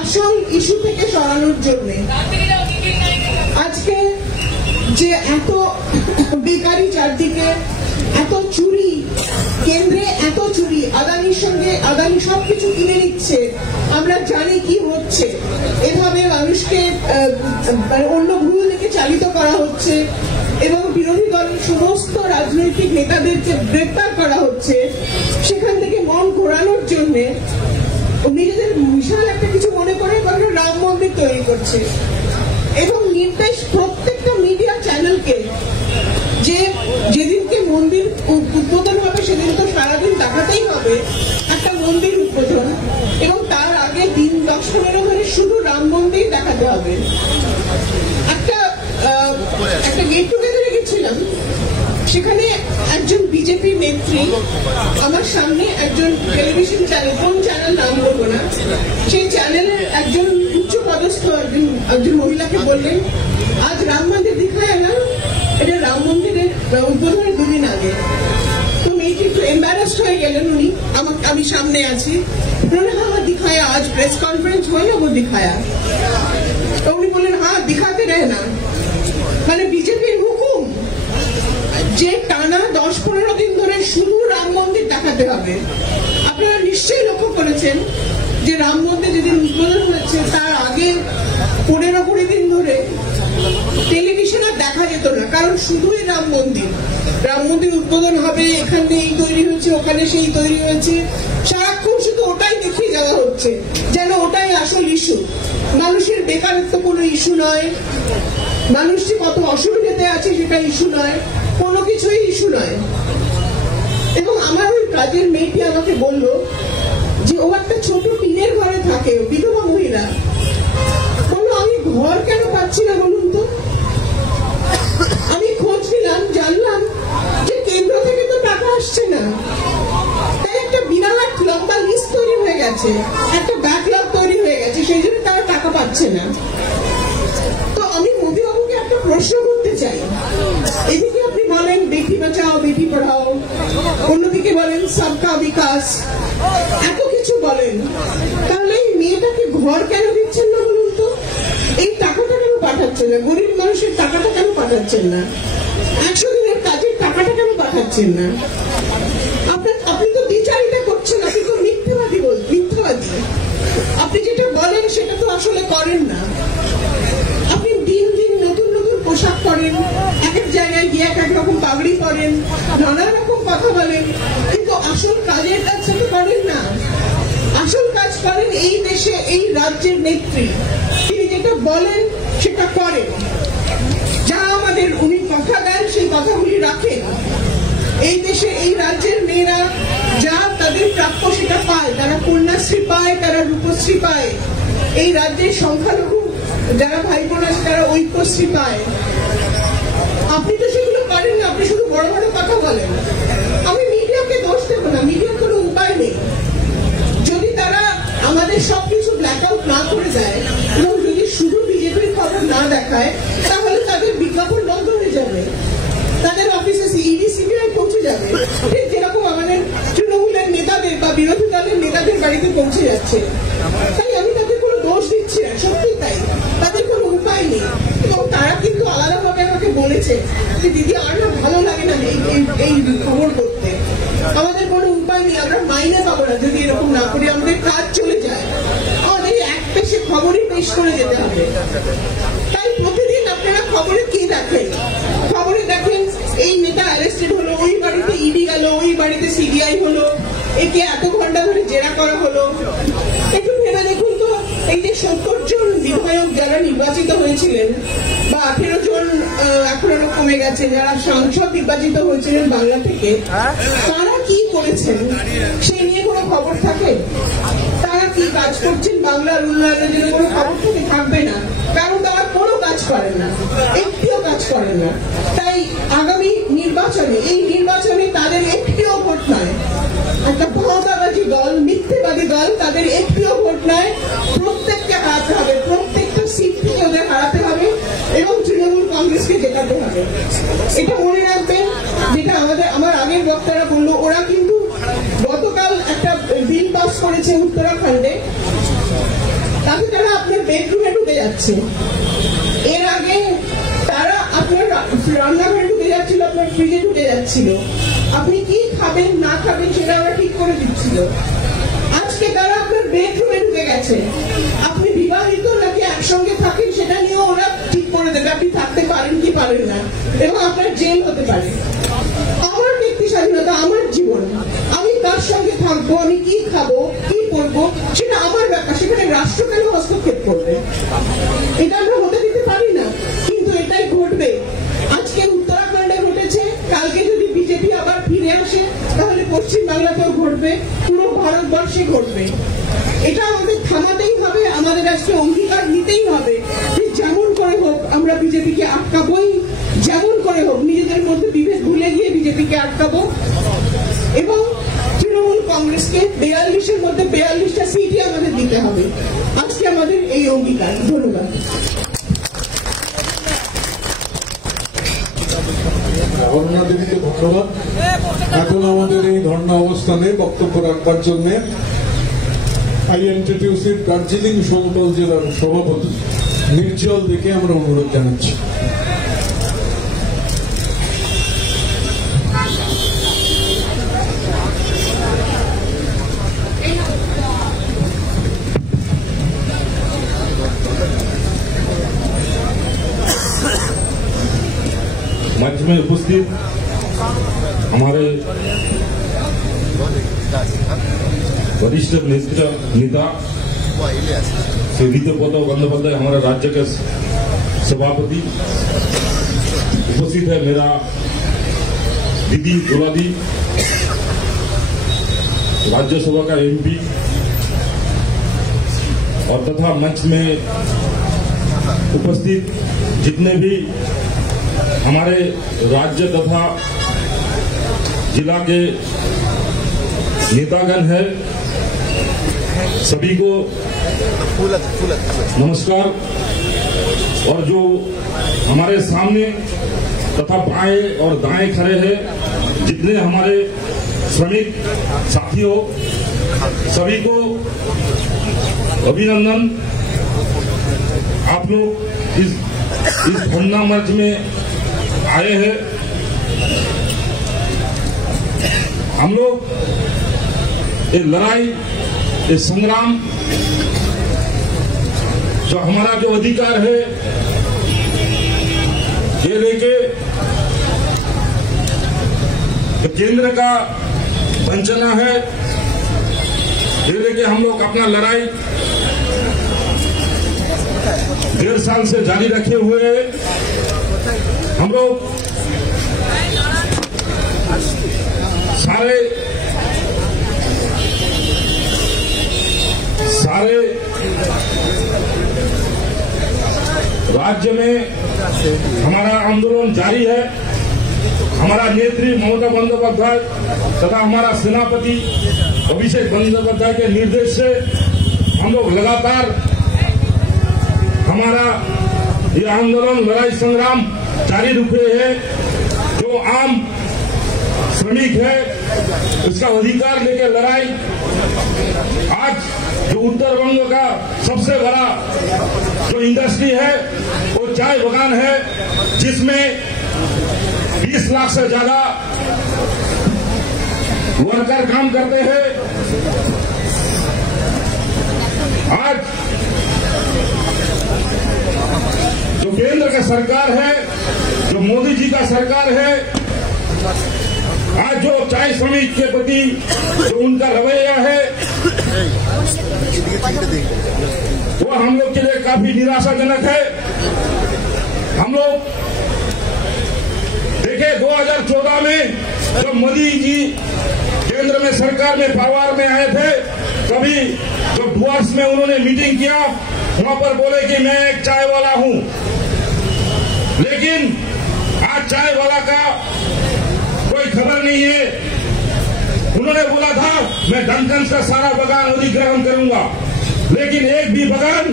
আসল ইস্যু থেকে সরানোর জন্য। আজকে যে এত বেকারি চারদিকে, এত চুরি, কেন্দ্রে এত চুরি, আদানি সবকিছু কিনে নিচ্ছে, আমরা জানি কি হচ্ছে। এভাবে মানুষকে অন্য ভুল দিকে চালিত করা হচ্ছে এবং বিরোধী দলের সমস্ত রাজনৈতিক নেতাদেরকে গ্রেপ্তার করা হচ্ছে। সেখান থেকে মন ঘোরানোর জন্য নিজেদের বিশাল একটা কিছু মনে করে রাম মন্দির তৈরি করছে এবং নির্দেশ প্রত্যেকটা মিডিয়া চ্যানেলকে যে যেদিনকে মন্দির উদ্বোধন হবে সেদিন তো সারাদিন দেখাতেই হবে একটা মন্দির উদ্বোধন, এবং তার আগে দিন 10-15 ধরে শুধু রাম মন্দির দেখাতে হবে। একটা গেট টুগেদারে গেছিলাম, সেখানে একজন বিজেপি নেত্রী আমার সামনে একজন টেলিভিশন চ্যানেল, কোন চ্যানেল নাম বলবো না, সেই চ্যানেলের একজন উচ্চ পদস্থ একজন মহিলাকে বললেন, আজ রাম মন্দির দিখায় না, এটা রাম মন্দিরের উদ্বোধনের 2 দিন আগে। তো মেয়েটি একটু এম্বারাসড হয়ে গেলেন, আমি সামনে আছি, হ্যাঁ দিখায়া, আজ প্রেস কনফারেন্স হয় না, वो दिखाया। তো উনি বললেন হ্যাঁ দিখাতে রহে না, মানে বিজেপির হুকুম যে টানা 10-15 দিন ধরে শুধু রাম মন্দির দেখাতে হবে। আপনারা নিশ্চয়ই লক্ষ্য করেছেন যে রাম মন্দির যেদিন উদ্বোধন হয়েছে তার আগে 15-20 দিন ধরে টেলিভিশন আর দেখা যেত না, কারণ শুধুই রাম মন্দির উদ্বোধন হবে, এখানে এই তৈরি হয়েছে, ওখানে সেই তৈরি হয়েছে, সারাক্ষণ শুধু ওটাই দেখিয়ে যাওয়া হচ্ছে, যেন ওটাই আসল ইস্যু। মানুষের বেকারত্ব কোনো ইস্যু নয়, মানুষ যে কত অসুবিধাতে আছে সেটা ইস্যু নয়, কোনো কিছুই ইস্যু নয়। এবং আমার ওই কাজের মেয়েটি আমাকে বলল যে ও একটা ছোট টিনের ঘরে থাকে, বিধবা মহিলা, বললো আমি ঘর কেন পাচ্ছি না বলুন তো। আমি খোঁজ নিলাম, জানলাম যে কেন্দ্র থেকে তো টাকা আসছে না, তাই একটা বিরাট লম্বা লিস্ট তৈরি হয়ে গেছে, একটা ব্যাকলগ তৈরি হয়ে গেছে, সেই জন্য তারা টাকা পাচ্ছে না। তো আমি মোদীবাবুকে একটা প্রশ্ন করতে চাই, এদিকে আপনি বলেন বেটি বাঁচাও বেটি পড়াও, অন্যদিকে বলেন সবকা বিকাশ, এত কিছু বলেন, তাহলে এই মেয়েটাকে ঘর কেন দিচ্ছেন না বলুন তো? এই টাকাটা কেন পাঠাচ্ছেন না? গরিব মানুষের টাকাটা কেন পাঠাচ্ছেন না? 100 দিনের কাজের টাকাটা কেন পাঠাচ্ছেন না? আপনি তো দ্বিচারিতা করছেন, আপনি তো মিথ্যাবাদী। আপনি যেটা বলেন সেটা তো আসলে করেন না। আপনি দিন দিন নতুন নতুন পোশাক পরেন, এক এক জায়গায় গিয়ে এক এক রকম পাগড়ি পরেন, নানা রকম কথা বলেন, কিন্তু আসল কাজের কাজ তো করেন না। আসল কাজ করেন এই দেশে এই রাজ্যের নেত্রী, তিনি যেটা বলেন সেটা করেন, যা আমাদের উনি কথা দেন সেই কথাগুলি রাখেন। এই দেশে এই রাজ্যের মেয়েরা যা তাদের প্রাপ্য সেটা পায়, তারা কন্যাশ্রী পায়, তারা রূপশ্রী পায়। এই রাজ্যের সংখ্যালঘু যারা ভাই বোন আছে তারা ঐক্যশ্রী পায়। আপনি তো সেগুলো করেন না, আপনি শুধু বড় বড় কথা বলেন। আমি মিডিয়াকে দোষ দেব না, মিডিয়ার কোনো উপায় নেই। যদি তারা আমাদের সবকিছু ব্ল্যাক আউট না করে দেয় এবং যদি শুধু বিজেপির খবর না দেখায়, তাহলে তাদের বিজ্ঞাপন বন্ধ হয়ে যাবে, তাদের অফিসে ইডি সিবিআই পৌঁছে যাবে, ঠিক যেরকম আমাদের তৃণমূলের নেতাদের বা বিরোধী দলের নেতাদের বাড়িতে পৌঁছে যাচ্ছে। তাই আমি তাদের কোনো দোষ দিচ্ছি না, সত্যি তাই, তাদের কোনো উপায় নেই। এবং তারা কিন্তু আলাদাভাবে আমাকে বলেছে যে দিদি আর না ভালো লাগে না এই খবর করতে, আমাদের কোনো উপায় নেই, আমরা মাইনে পাবো না যদি এরকম না করি, আমাদের কাজ চলে যায়, আমাদের এক পেশে খবরই পেশ করে যেতে হবে। তাই প্রতিদিন আপনারা খবরে কি দেখেন? খবরে দেখেন এই নেতা অ্যারেস্টেড হলো, ওই বাড়িতে ইডি গেল, ওই বাড়িতে সিবিআই হলো, একে এত ঘন্টা ধরে জেরা করা হলো। একটু ভেবে দেখুন তো, এই যে 70 জন বিধায়ক যারা নির্বাচিত হয়েছিলেন, বা 18 জন এখন আরো কমে গেছে, যারা সাংসদ নির্বাচিত হয়েছিলেন বাংলা থেকে, তারা কি করেছেন সেই নিয়ে কোনো খবর থাকে? তারা কি কাজ করছেন বাংলার উন্নয়নের জন্য কোনো খবর থেকে থাকবে না, কারণ তারা কোনো কাজ করেন না, একটিও কাজ করেন না। তাই আগামী নির্বাচনে, এই নির্বাচনে তাদের একটিও ভোট নয়, একটা ভাওতাবাজি দল, মিথ্যেবাদী দল, তাদের একটিও ভোট নয়, প্রত্যেককে হারাতে হবে, প্রত্যেকটা সিট থেকে ওদের হারাতে হবে এবং তৃণমূল কংগ্রেসকে জেতাতে হবে। এটা মনে রাখবেন, যেটা আমার আগের বক্তারা বললো, ওরা কিন্তু গতকাল একটা বিল পাস করেছে উত্তরাখণ্ডে, তাতে তারা আপনার বেডরুমে ঢুকে যাচ্ছে। এর আগে তারা আপনার রান্নাঘরে ঢুকে যাচ্ছিল, আপনার ফ্রিজে ঢুকে যাচ্ছিল, আপনি কি খাবেন না খাবেন সেটা ওরা ঠিক করে দিচ্ছিল। আজকে তারা আপনার বেডরুমে ঢুকে গেছে, আপনি বিবাহিত নাকি একসঙ্গে থাকেন সেটা নিয়েও ওরা ঠিক করে দেবে, আপনি থাকতে পারেন কি পারেন না, এবং আপনার জেল হতে পারে। আমার ব্যক্তি স্বাধীনতা, আমার জীবন, আমি কার সঙ্গে থাকবো, আমি কি খাবো, কি করবো, সেটা আমার ব্যাপার, সেখানে রাষ্ট্র কেন হস্তক্ষেপ করবে? এটা আমরা হতে দিতে পারি না, কিন্তু এটাই ঘটবে। আজকে উত্তরাখণ্ডে ঘটেছে, কালকে যদি বিজেপি আবার ফিরে আসে তাহলে পশ্চিমবাংলাতেও ঘটবে, পুরো ভারতবর্ষে ঘটবে। এটা আমাদের থামাতেই হবে, আমাদের আজকে অঙ্গীকার নিতেই হবে যে যেমন করে হোক আমরা বিজেপিকে আটকাবোই, যেমন করে হোক নিজেদের মধ্যে বিভেদ ভুলে গিয়ে বিজেপিকে আটকাবো এবং তৃণমূল কংগ্রেসকে 42-এর মধ্যে 42টা সিটই আমাদের দিতে হবে। আজকে আমাদের এই অঙ্গীকার। ধন্যবাদ। অরুণা দেবীকে ধন্যবাদ। এখন আমাদের এই ধর্ণা অবস্থানে বক্তব্য রাখবার জন্য আইএনটিটিউসির দার্জিলিং সমতল জেলার সভাপতি নির্জল দিকে আমরা অনুরোধ জানাচ্ছি। मंच में उपस्थित हमारे वरिष्ठ नेता श्री विद्यापद बंदोपाध्याय, हमारे राज्य के सभापति, उपस्थित है मेरा दीदी दुलादी, राज्यसभा का एमपी, और तथा मंच में उपस्थित जितने भी हमारे राज्य तथा जिला के नेतागण हैं, सभी को नमस्कार। और जो हमारे सामने तथा बाएं और दाएं खड़े हैं, जितने हमारे श्रमिक साथियों, सभी को अभिनंदन। आप लोग इस धरना मंच में आए हैं। हम लोग ये लड़ाई, ये संग्राम, जो हमारा जो अधिकार है ये लेके जो केंद्र का वंचना है, ये लेके हम लोग अपना लड़ाई 1.5 साल से जारी रखे हुए हैं। हम लोग सारे राज्य में हमारा आंदोलन जारी है। हमारा नेत्री ममता बंदोपाध्याय तथा हमारा सेनापति अभिषेक बंदोपाध्याय के निर्देश से हम लोग लगातार हमारा ये आंदोलन, लड़ाई, संग्राम जारी रखे हैं। जो आम श्रमिक है उसका अधिकार लेके लड़ाई। आज जो उत्तर बंग का सबसे बड़ा जो इंडस्ट्री है वो चाय बगान है, जिसमें 20 लाख से ज्यादा वर्कर काम करते हैं। आज जो केंद्र का सरकार है, जो मोदी जी का सरकार है, आज जो चाय श्रमिक के प्रति जो उनका रवैया है वो हम लोग के लिए काफी निराशाजनक है। हम लोग देखे 2014 में जब मोदी जी केंद्र में सरकार में पावर में आए थे, तभी जो डुअर्स में उन्होंने मीटिंग किया, वहां पर बोले कि मैं एक चाय वाला हूं। लेकिन आज चाय वाला का कोई खबर नहीं है। उन्होंने बोला था मैं डंकन का सारा बगान अधिग्रहण करूंगा, लेकिन एक भी बगान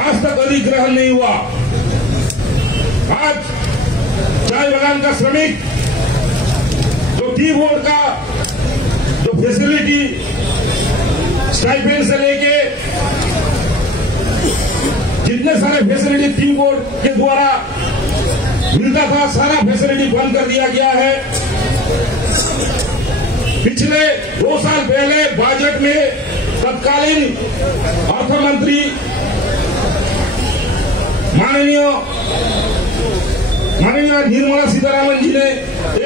आज तक अधिग्रहण नहीं हुआ। आज चाय बगान का श्रमिक तो टी बोर्ड का जो फैसिलिटी स्टाइपेंड से लेके जितने सारे फैसिलिटी टी बोर्ड के द्वारा मिलता था, सारा फैसिलिटी बंद कर दिया गया है। पिछले 2 साल पहले बजट में तत्कालीन अर्थ मंत्री माननीय निर्मला सीतारामन जी ने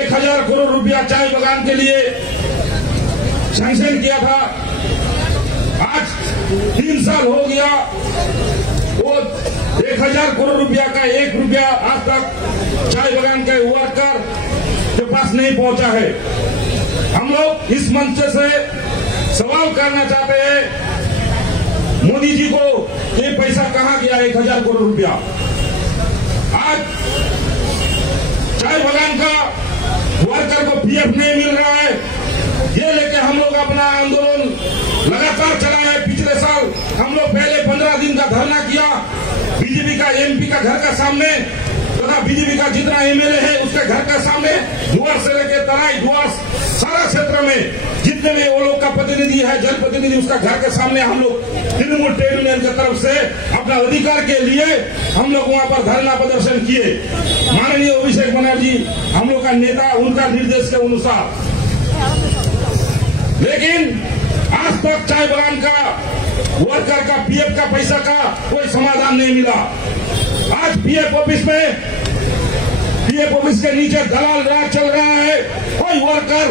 1000 करोड़ रुपया चाय बगान के लिए सैंक्शन किया था। आज 3 साल हो गया, वो 1000 करोड़ रुपया का 1 रुपया आज तक चाय बगान के वर्कर के पास नहीं पहुंचा है। हम लोग इस मंच से सवाल करना चाहते हैं मोदी जी को, ये पैसा कहां गया 1000 करोड़ रुपया? आज चाय बगान का वर्कर को पीएफ नहीं मिल रहा है, ये लेके हम लोग अपना आंदोलन लगातार चलाए हैं। पिछले साल हम लोग पहले 15 दिन का धरना किया बीजेपी का एमपी का घर का सामने, तथा बीजेपी का जितना एमएलए है उसके घर के सामने, दुआर से लेकर तराई दुआर सारा क्षेत्र में जितने भी वो लोग का प्रतिनिधि है, जनप्रतिनिधि, उसका घर के सामने हम लोग तृणमूल ट्रेड यूनियन की तरफ से अपना अधिकार के लिए हम लोग वहां पर धरना प्रदर्शन किए। माननीय अभिषेक बनर्जी हम लोग का नेता, उनका निर्देश के अनुसार, लेकिन आज तक चाय बगान का वर्कर का पीएफ का पैसा का कोई समाधान नहीं मिला। आज पीएफ ऑफिस के नीचे दलाल राज चल रहा है। कोई वर्कर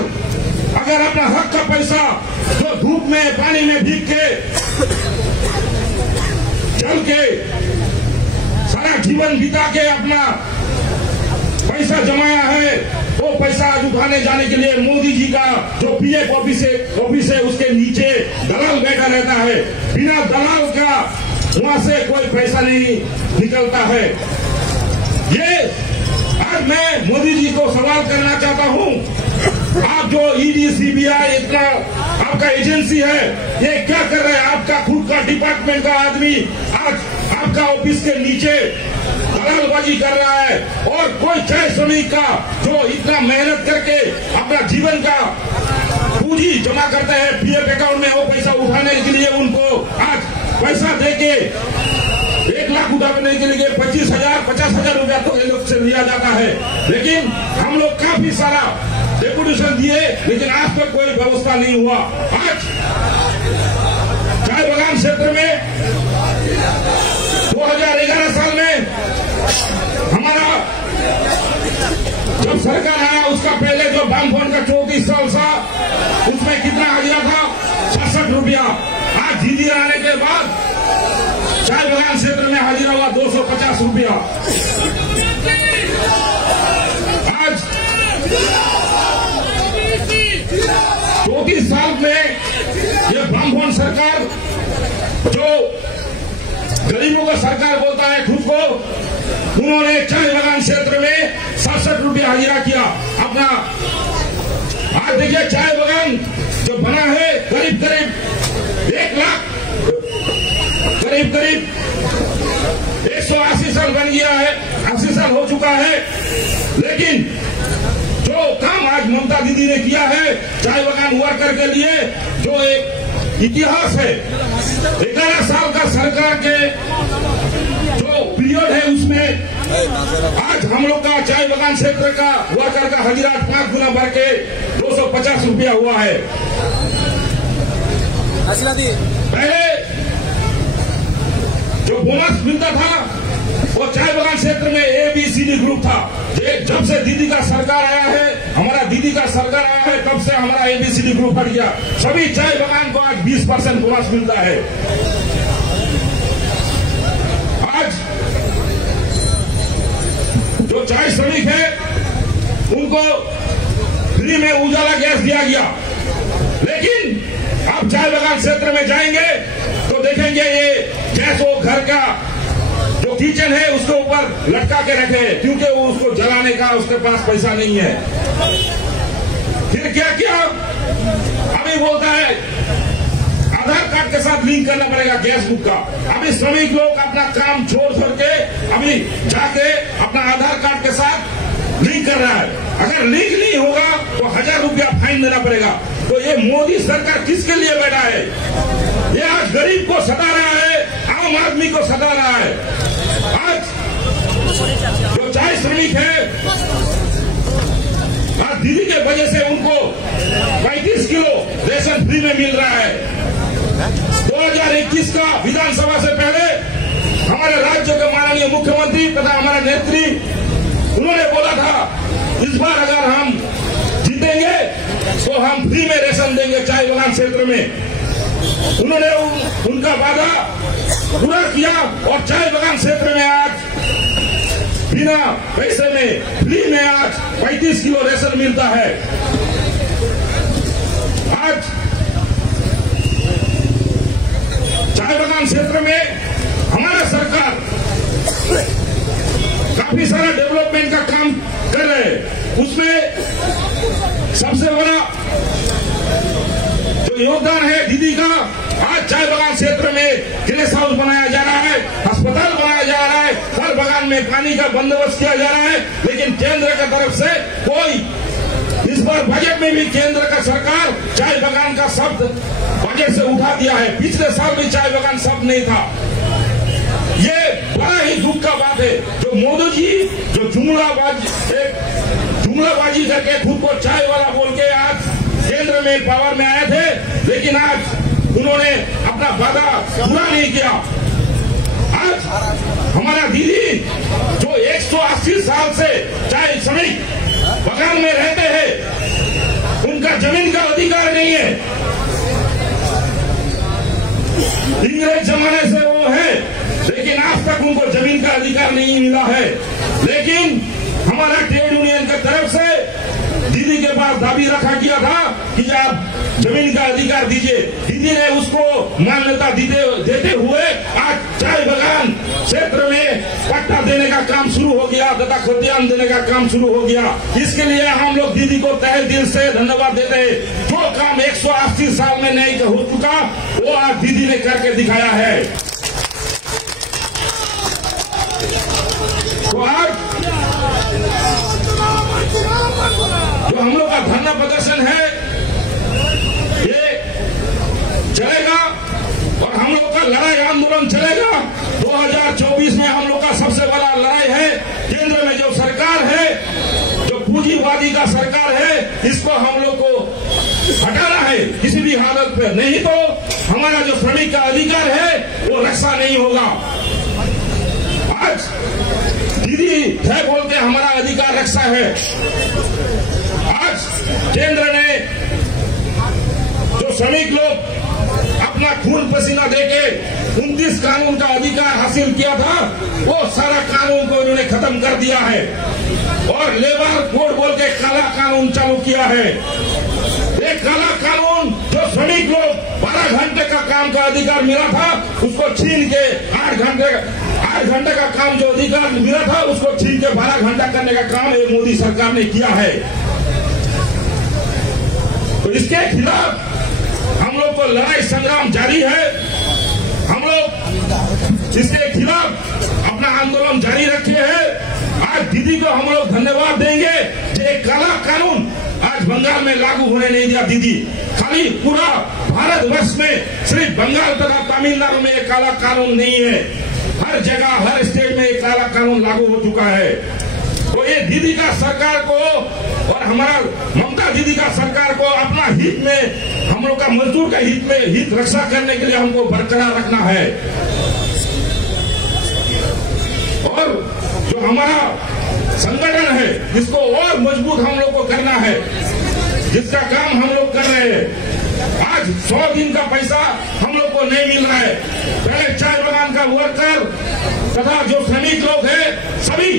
अगर अपना हक का पैसा जो धूप में पानी में भीग के चल के सारा जीवन बिता के अपना पैसा जमाया है, वो पैसा आज उठाने जाने के लिए मोदी जी का जो पीएफ ऑफिस है उसके नीचे दलाल बैठा रहता है। बिना दलाल का वहां से कोई पैसा नहीं निकलता है। ये आज मैं मोदी जी को सवाल करना चाहता हूं, आप जो ईडी सीबीआई इतना आपका एजेंसी है, ये क्या कर रहे हैं? आपका खुद का डिपार्टमेंट का आदमी आज आपका ऑफिस के नीचे दलालबाजी कर रहा है, और कोई चाय श्रमिक का जो इतना मेहनत करके अपना जीवन का पूंजी जमा करते हैं पीएफ अकाउंट में, वो पैसा उठाने के लिए उनको आज पैसा देके 1 लाख उठाने के लिए 25,000-50,000 रुपया तो ये लोग से लिया जाता है। लेकिन हम लोग काफी सारा डेपुटेशन दिए, लेकिन आज तक कोई व्यवस्था नहीं हुआ। आज चाय बगान क्षेत्र में 2011 साल में हमारा जब सरकार आया, उसका पहले जो वामफ्रंट का 34 साल था, उसमें कितना हाजिरा था? 66 रुपया। आज दीदी आने के बाद चाय बगान क्षेत्र में हाजिरा हुआ 250 रुपया। आज 34 साल में ये वामफ्रंट सरकार जो गरीबों का सरकार बोलता है खुद को, उन्होंने चाय बगान क्षेत्र में 67 रुपया हाजिरा किया अपना। आज देखिए चाय बगान जो बना है करीब 1 लाख, करीब 180 साल बन गया है, 80 साल हो चुका है। लेकिन जो काम आज ममता दीदी ने किया है चाय बगान वर्कर के लिए, जो एक इतिहास है, 11 साल का सरकार के जो पीरियड है उसमें आज हम लोग का चाय बगान क्षेत्र का वर्कर का हाजिरा 5 गुना बढ़ के 250 रुपया हुआ है। पहले जो बोनस मिलता था वो चाय बगान क्षेत्र में ABCD ग्रुप था। जब से दीदी का सरकार आया है, हमारा दीदी का सरकार आया है, तब से हमारा ABCD ग्रुप हट गया। सभी चाय बगान को आज 20% बोनस मिलता है। आज जो चाय श्रमिक है उनको फ्री में उजाला गैस दिया गया, लेकिन आप चाय बगान क्षेत्र में जाएंगे तो देखेंगे ये गैस वो घर का जो जो किचन है उसके ऊपर लटका के रखे, क्योंकि वो उसको जलाने का उसके पास पैसा नहीं है। फिर क्या किया, अभी बोलता है आधार कार्ड के साथ लिंक करना पड़ेगा गैस बुक का। अभी श्रमिक लोग अपना काम छोड़ के अभी जाके अपना आधार कार्ड के साथ लिंक कर रहा है। अगर लिंक नहीं होगा तो 1000 रुपया फाइन देना पड़ेगा। तो ये मोदी सरकार किसके लिए बैठा है? ये आज गरीब को सता रहा है, आम आदमी को सता रहा है। आज जो चाय श्रमिक है, आज दीदी के वजह से उनको 35 किलो रेशन फ्री में मिल रहा है। 2021 का विधानसभा से पहले हमारे राज्य के माननीय मुख्यमंत्री तथा हमारे नेत्री उन्होंने बोला था इस बार अगर हम जीतेंगे तो हम फ्री में रेशन देंगे चाय बगान क्षेत्र में। उन्होंने उनका वादा पूरा किया और चाय बगान क्षेत्र में आज बिना पैसे में फ्री में आज 35 किलो रेशन मिलता है। आज चाय बगान क्षेत्र में हमारा सरकार काफी सारा डेवलपमेंट का काम कर रहे हैं। उसमें सबसे बड़ा जो योगदान है दीदी का, आज चाय बगान क्षेत्र में गेस्ट हाउस बनाया जा रहा है, अस्पताल बनाया जा रहा है, हर बगान में पानी का बंदोबस्त किया जा रहा है। लेकिन केंद्र की तरफ से कोई, इस बार बजट में भी केंद्र का सरकार चाय बगान का शब्द बजट से उठा दिया है। पिछले साल भी चाय बगान शब्द नहीं था। ये बड़ा ही दुख का बात है जो मोदी जी जो जुमलाबाजी करके खुद को चाय वाला बोल के आज केंद्र में पावर में आए थे, लेकिन आज उन्होंने अपना वादा पूरा नहीं किया। आज हमारा दीदी जो 180 साल से चाय श्रमिक बगान में रहते हैं, उनका जमीन का अधिकार नहीं है। इंग्रेज जमाने से वो है, लेकिन आज तक उनको जमीन का अधिकार नहीं मिला है। लेकिन हमारा ट्रेड यूनियन की तरफ से दीदी के पास दावी रखा गया था कि आप जमीन का अधिकार दीजिए। दीदी ने उसको मान्यता देते हुए आज चाय बगान क्षेत्र में पट्टा देने का काम शुरू हो गया तथा खतियान देने का काम शुरू हो गया। इसके लिए हम लोग दीदी को तहे दिल से धन्यवाद देते हैं। जो काम 180 साल में नहीं हो चुका वो आज दीदी ने करके दिखाया है। तो आज जो हम लोग का धरना प्रदर्शन है ये चलेगा और हम लोग का लड़ाई आंदोलन चलेगा। 2024 में हम लोग का सबसे बड़ा लड़ाई है। केंद्र में जो सरकार है, जो पूंजीवादी का सरकार है, इसको हम लोग को हटाना है किसी भी हालत पे, नहीं तो हमारा जो श्रमिक का अधिकार है वो रक्षा नहीं होगा। आज दीदी है बोलते हमारा अधिकार रक्षा है। आज केंद्र ने जो श्रमिक लोग अपना खून पसीना देके 29 कानून का अधिकार हासिल किया था, वो सारा कानून को इन्होंने खत्म कर दिया है और लेबर कोड बोल के काला कानून चालू किया है। एक काला कानून जो श्रमिक लोग 12 घंटे का काम का अधिकार मिला था उसको छीन के 8 घंटे का काम जो अधिकार मिला था उसको छीन के 12 घंटा करने का काम ये मोदी सरकार ने किया है। तो इसके खिलाफ हम लोग को लड़ाई संग्राम जारी है। हम लोग इसके खिलाफ अपना आंदोलन जारी रखे हैं। आज दीदी को हम लोग धन्यवाद देंगे कि एक काला कानून आज बंगाल में लागू होने नहीं दिया। दीदी खाली पूरा भारतवर्ष में सिर्फ बंगाल तथा तमिलनाडु में एक काला कानून नहीं है, हर जगह हर स्टेट में एक काला कानून लागू हो चुका है। तो ये दीदी का सरकार को और हमारा ममता दीदी का सरकार को अपना हित में, हम लोग का मजदूर का हित में हित रक्षा करने के लिए हमको बरकरार रखना है। और जो हमारा संगठन है इसको और मजबूत हम लोग को करना है, जिसका काम हम लोग कर रहे हैं। आज 100 दिन का पैसा हम लोग को नहीं मिल रहा है। पहले चाय बगान का वर्कर तथा जो श्रमिक लोग हैं सभी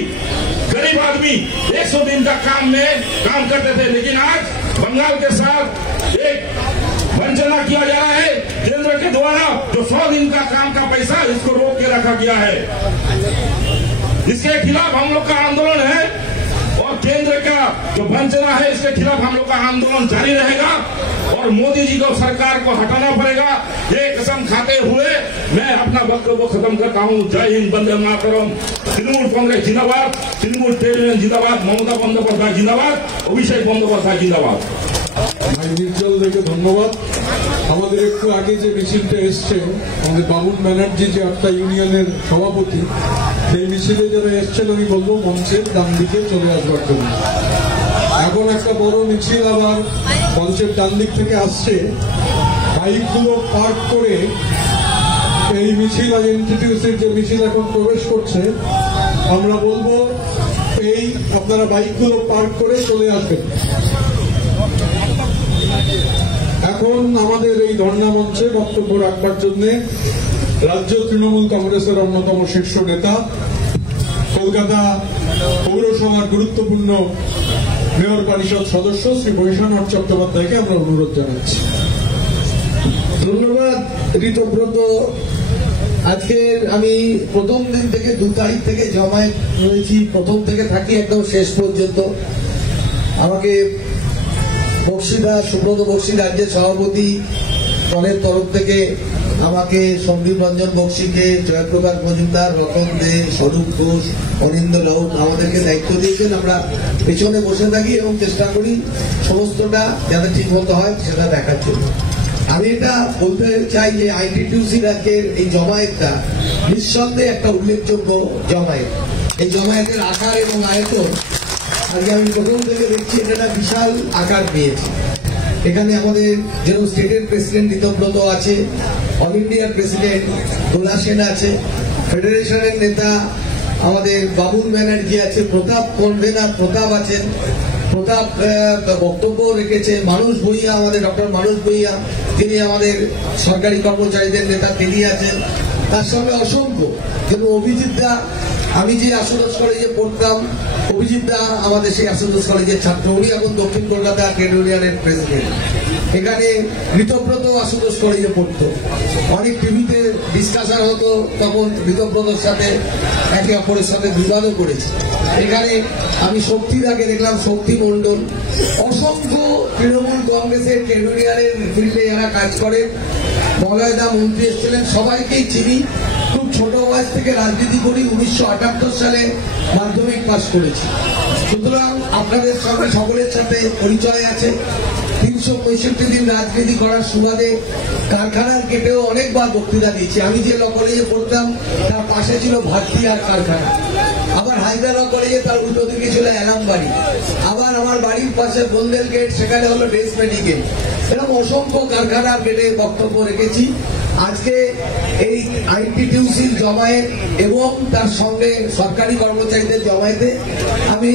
गरीब आदमी 100 दिन का काम में काम करते थे, लेकिन आज बंगाल के साथ एक वंचना किया जा रहा है। केंद्र के द्वारा जो 100 दिन का काम का पैसा इसको रोक के रखा गया है, इसके खिलाफ हम लोग का आंदोलन है और केंद्र का जो वंचना है इसके खिलाफ हम लोग का आंदोलन जारी रहेगा और मोदी जी को सरकार को हटाना पड़ेगा। ये कसम खाते हुए मैं अपना वक्तव्य खत्म करता हूँ। जय हिंद, वंदे मातरम। तृणमूल कांग्रेस जिंदाबाद, तृणमूल ट्रेड जिंदाबाद, ममता बंदोपाध्याय जिंदाबाद, অভিষেক বন্দ্যোপাধ্যায় জিন্দাবাদ। নির্জল থেকে ধন্যবাদ। আমাদের একটু আগে যে মিছিলটা এসছে, আমাদের বাবুল ব্যানার্জি যে একটা ইউনিয়নের সভাপতি, সেই মিছিলে যারা এসছেন আমি বলবো মঞ্চের ডান দিকে চলে আসবার জন্য। এখন একটা বড় মিছিল আবার মঞ্চের ডান দিক থেকে আসছে, বাইকগুলো পার্ক করে এই মিছিল আর এনটিটিউসির যে মিছিল এখন প্রবেশ করছে, আমরা বলবো এই আপনারা বাইকগুলো পার্ক করে চলে আসবেন। এখন আমাদের এই ধর্ণা মঞ্চে বক্তব্য রাখবার জন্য রাজ্য তৃণমূল কংগ্রেসের অন্যতম শীর্ষ নেতা, কলকাতা পৌরসভার গুরুত্বপূর্ণ মেয়র পরিষদ সদস্য শ্রী বৈশ্বনাথ চট্টোপাধ্যায়কে আমরা অনুরোধ জানাচ্ছি। ধন্যবাদ ঋতব্রত। আজকে আমি প্রথম দিন থেকে 2 তারিখ থেকে জমায়েত রয়েছি, প্রথম থেকে থাকি একদম শেষ পর্যন্ত। আমাকে বক্সিদা, সুব্রত বক্সি রাজ্যের সভাপতি দলের তরফ থেকে আমাকে সন্দীপ রঞ্জন বক্সিকে, জয়প্রকাশ মজুমদার, রতন দে, স্বরূপ ঘোষ, অনিন্দ রাউত আমাদেরকে দায়িত্ব দিয়েছেন। আমরা পেছনে বসে থাকি এবং চেষ্টা করি সমস্তটা যাতে ঠিক মতো হয় সেটা দেখার জন্য। আমি এটা বলতে চাই যে আইটিটিউসি রাজ্যের এই জমায়েতটা নিঃসন্দেহে একটা উল্লেখযোগ্য জমায়েত। এই জমায়েতের আকার এবং আয়তন আজকে আমি প্রথম থেকে দেখছি এটা বিশাল আকার পেয়েছে। এখানে আমাদের যেন স্টেটের প্রেসিডেন্ট ঋতব্রত আছে, অল ইন্ডিয়ার প্রেসিডেন্ট দোলা সেন আছে, ফেডারেশনের নেতা আমাদের বাবুল ব্যানার্জি আছে, প্রতাপ কনভেনার প্রতাপ আছেন, প্রতাপ বক্তব্য রেখেছে, মানুষ ভূঁইয়া আমাদের ডক্টর মানুষ ভূঁইয়া, তিনি আমাদের সরকারি কর্মচারীদের নেতা তিনি আছেন। তার সঙ্গে অসংখ্য যেমন অভিজিৎ দা, আমি যে আশুতোষ কলেজে পড়তাম, অভিজিৎ দা আমাদের সেই আশুতোষ কলেজের ছাত্র, উনি এখন দক্ষিণ কলকাতা ট্রেড ইউনিয়নের প্রেসিডেন্ট। এখানে ঋতব্রত আশুতোষ কলেজে পড়তো, অনেক টিভিতে ডিসকাশন হতো, তখন ঋতব্রতর সাথে একে অপরের সাথে বিবাদও করেছি। এখানে আমি শক্তিদাকে দেখলাম, শক্তি মণ্ডল, অসংখ্য তৃণমূল কংগ্রেসের ট্রেড ইউনিয়নের ফিল্ডে যারা কাজ করেন, মলয়দা মন্ত্রী এসেছিলেন, সবাইকেই চিনি। খুব ছোট বয়স থেকে রাজনীতি করি, 1978 সালে মাধ্যমিক পাশ করেছি। সুতরাং আপনাদের সঙ্গে সকলের সাথে পরিচয় আছে। 365 দিন রাজনীতি করার সুবাদে কারখানার গেটেও অনেকবার বক্তৃতা দিয়েছি। আমি যে ল কলেজে পড়তাম তার পাশে ছিল ভারতীয়ার কারখানা, আবার হায়দ্রা ল কলেজে তার উল্টো দিকে ছিল এলামবাড়ি, আবার আমার বাড়ির পাশে বন্দেল গেট, সেখানে হলো ড্রেস মেডিকেল। এরকম অসংখ্য কারখানার গেটে বক্তব্য রেখেছি। আজকে এই আইটিটিউসির জমায়েত এবং তার সঙ্গে সরকারি কর্মচারীদের জমায়েতে আমি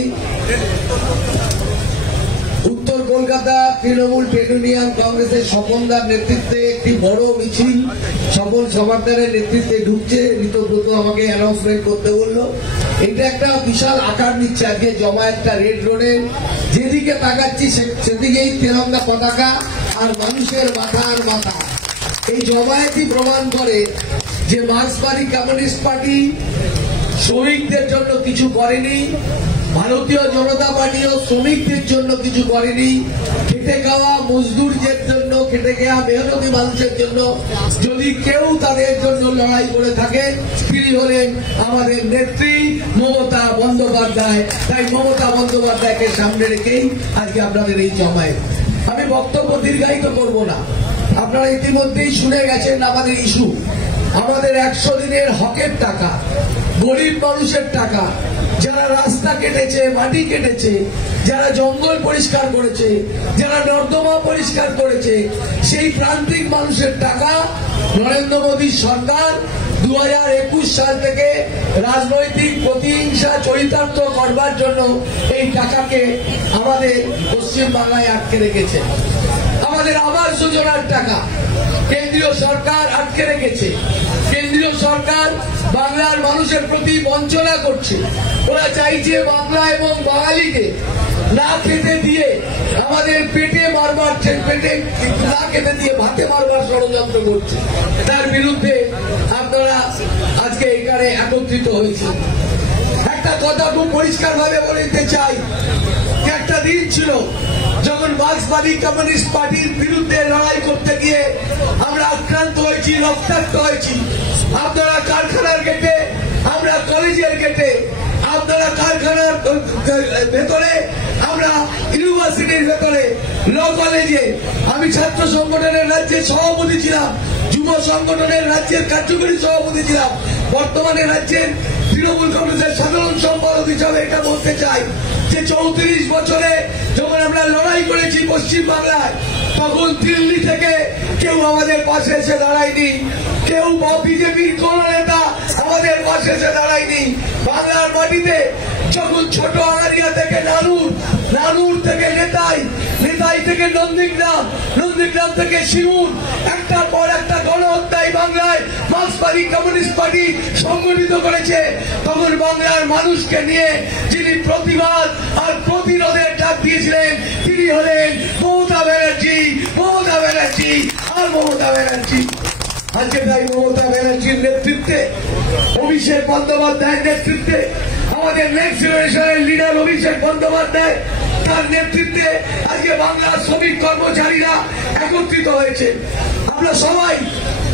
উত্তর কলকাতা তৃণমূল ট্রেড ইউনিয়ন কংগ্রেসের স্বপনদার নেতৃত্বে একটি বড় মিছিল স্বপন সমাদারের নেতৃত্বে ঢুকছে। ঋতব্রত আমাকে অ্যানাউন্সমেন্ট করতে বললো। এটা একটা বিশাল আকার নিচ্ছে আজকে জমায়েতটা। রেড রোডে যেদিকে তাকাচ্ছি সেদিকেই তেরঙ্গা পতাকা আর মানুষের মাথার মাথা। এই জমায়েতই প্রমাণ করে যে মার্ক্সবাদী কমিউনিস্ট পার্টি শ্রমিকদের জন্য কিছু করেনি, ভারতীয় জনতা পার্টিও শ্রমিকদের জন্য কিছু করেনি। খেটে খাওয়া মজদুরদের জন্য, খেটে খাওয়া মেহনতি মানুষের জন্য যদি কেউ তাদের জন্য লড়াই করে থাকে, তিনি হলেন আমাদের নেত্রী মমতা বন্দ্যোপাধ্যায়। তাই মমতা বন্দ্যোপাধ্যায়কে সামনে রেখেই আজকে আপনাদের এই জমায়েত। আমি বক্তব্য দীর্ঘায়িত করব না, আপনারা ইতিমধ্যেই শুনে গেছেন আমাদের ইস্যু। আমাদের 100 দিনের হকের টাকা, গরিব মানুষের টাকা, যারা রাস্তা কেটেছে, মাটি কেটেছে, যারা জঙ্গল পরিষ্কার করেছে, যারা নর্দমা পরিষ্কার করেছে, সেই প্রান্তিক মানুষের টাকা নরেন্দ্র মোদী সরকার 2021 সাল থেকে রাজনৈতিক প্রতিহিংসা চরিতার্থ করবার জন্য এই টাকাকে আমাদের পশ্চিমবাংলায় আটকে রেখেছে। আমাদের আবাস যোজনার টাকা কেন্দ্রীয় সরকার আটকে রেখেছে। কেন্দ্রীয় সরকার বাংলার মানুষের প্রতি বঞ্চনা করছে। ওরা চাইছে বাংলা এবং বাঙালিকে না খেতে দিয়ে আমাদের পেটে মারবার, পেটে না খেতে দিয়ে ভাতে মারবার ষড়যন্ত্র করছে। তার বিরুদ্ধে আপনারা আজকে এখানে একত্রিত হয়েছে। একটা কথা খুব পরিষ্কার ভাবে বলে দিতে চাই, একটা দিন ছিল যখন মার্ক্সবাদী কমিউনিস্ট পার্টির বিরুদ্ধে লড়াই করতে গিয়ে আমরা আক্রান্ত হয়েছি, রক্তাক্ত হয়েছি। আপনারা কারখানার গেটে, আমরা কলেজের গেটে, আপনারা কারখানার ভেতরে, আমরা ইউনিভার্সিটির ভেতরে, ল কলেজে। আমি ছাত্র সংগঠনের রাজ্যের সভাপতি ছিলাম, যুব সংগঠনের রাজ্যের কার্যকরী সভাপতি ছিলাম, বর্তমানে রাজ্যের তৃণমূল কংগ্রেসের সাধারণ সম্পাদক হিসাবে এটা বলতে চাই যে 34 বছরে যখন আমরা লড়াই করেছি পশ্চিম বাংলায়, তখন দিল্লি থেকে কেউ আমাদের পাশে এসে দাঁড়ায়নি, কেউ বা বিজেপির কোন নেতা আমাদের পাশে এসে দাঁড়ায়নি। বাংলার মাটিতে যখন ছোট আগারিয়া থেকে নানুর থেকে নেতাই থেকে নন্দীগ্রাম থেকে শিমুর, একটার পর একটা গণহত্যায় বাংলায় মার্ক্সবাদী কমিউনিস্ট পার্টি সংগঠিত করেছে, তখন বাংলার মানুষকে নিয়ে যিনি প্রতিবাদ আর প্রতিরোধের ডাক দিয়েছিলেন তিনি হলেন মমতা ব্যানার্জি আর মমতা ব্যানার্জি। আজকে তাই মমতা ব্যানার্জির নেতৃত্বে, অভিষেক বন্দ্যোপাধ্যায়ের নেতৃত্বে, আমাদের নেক্সট জেনারেশনের লিডার অভিষেক বন্দ্যোপাধ্যায়, তার নেতৃত্বে আজকে বাংলার শ্রমিক কর্মচারীরা একত্রিত হয়েছে। আমরা সবাই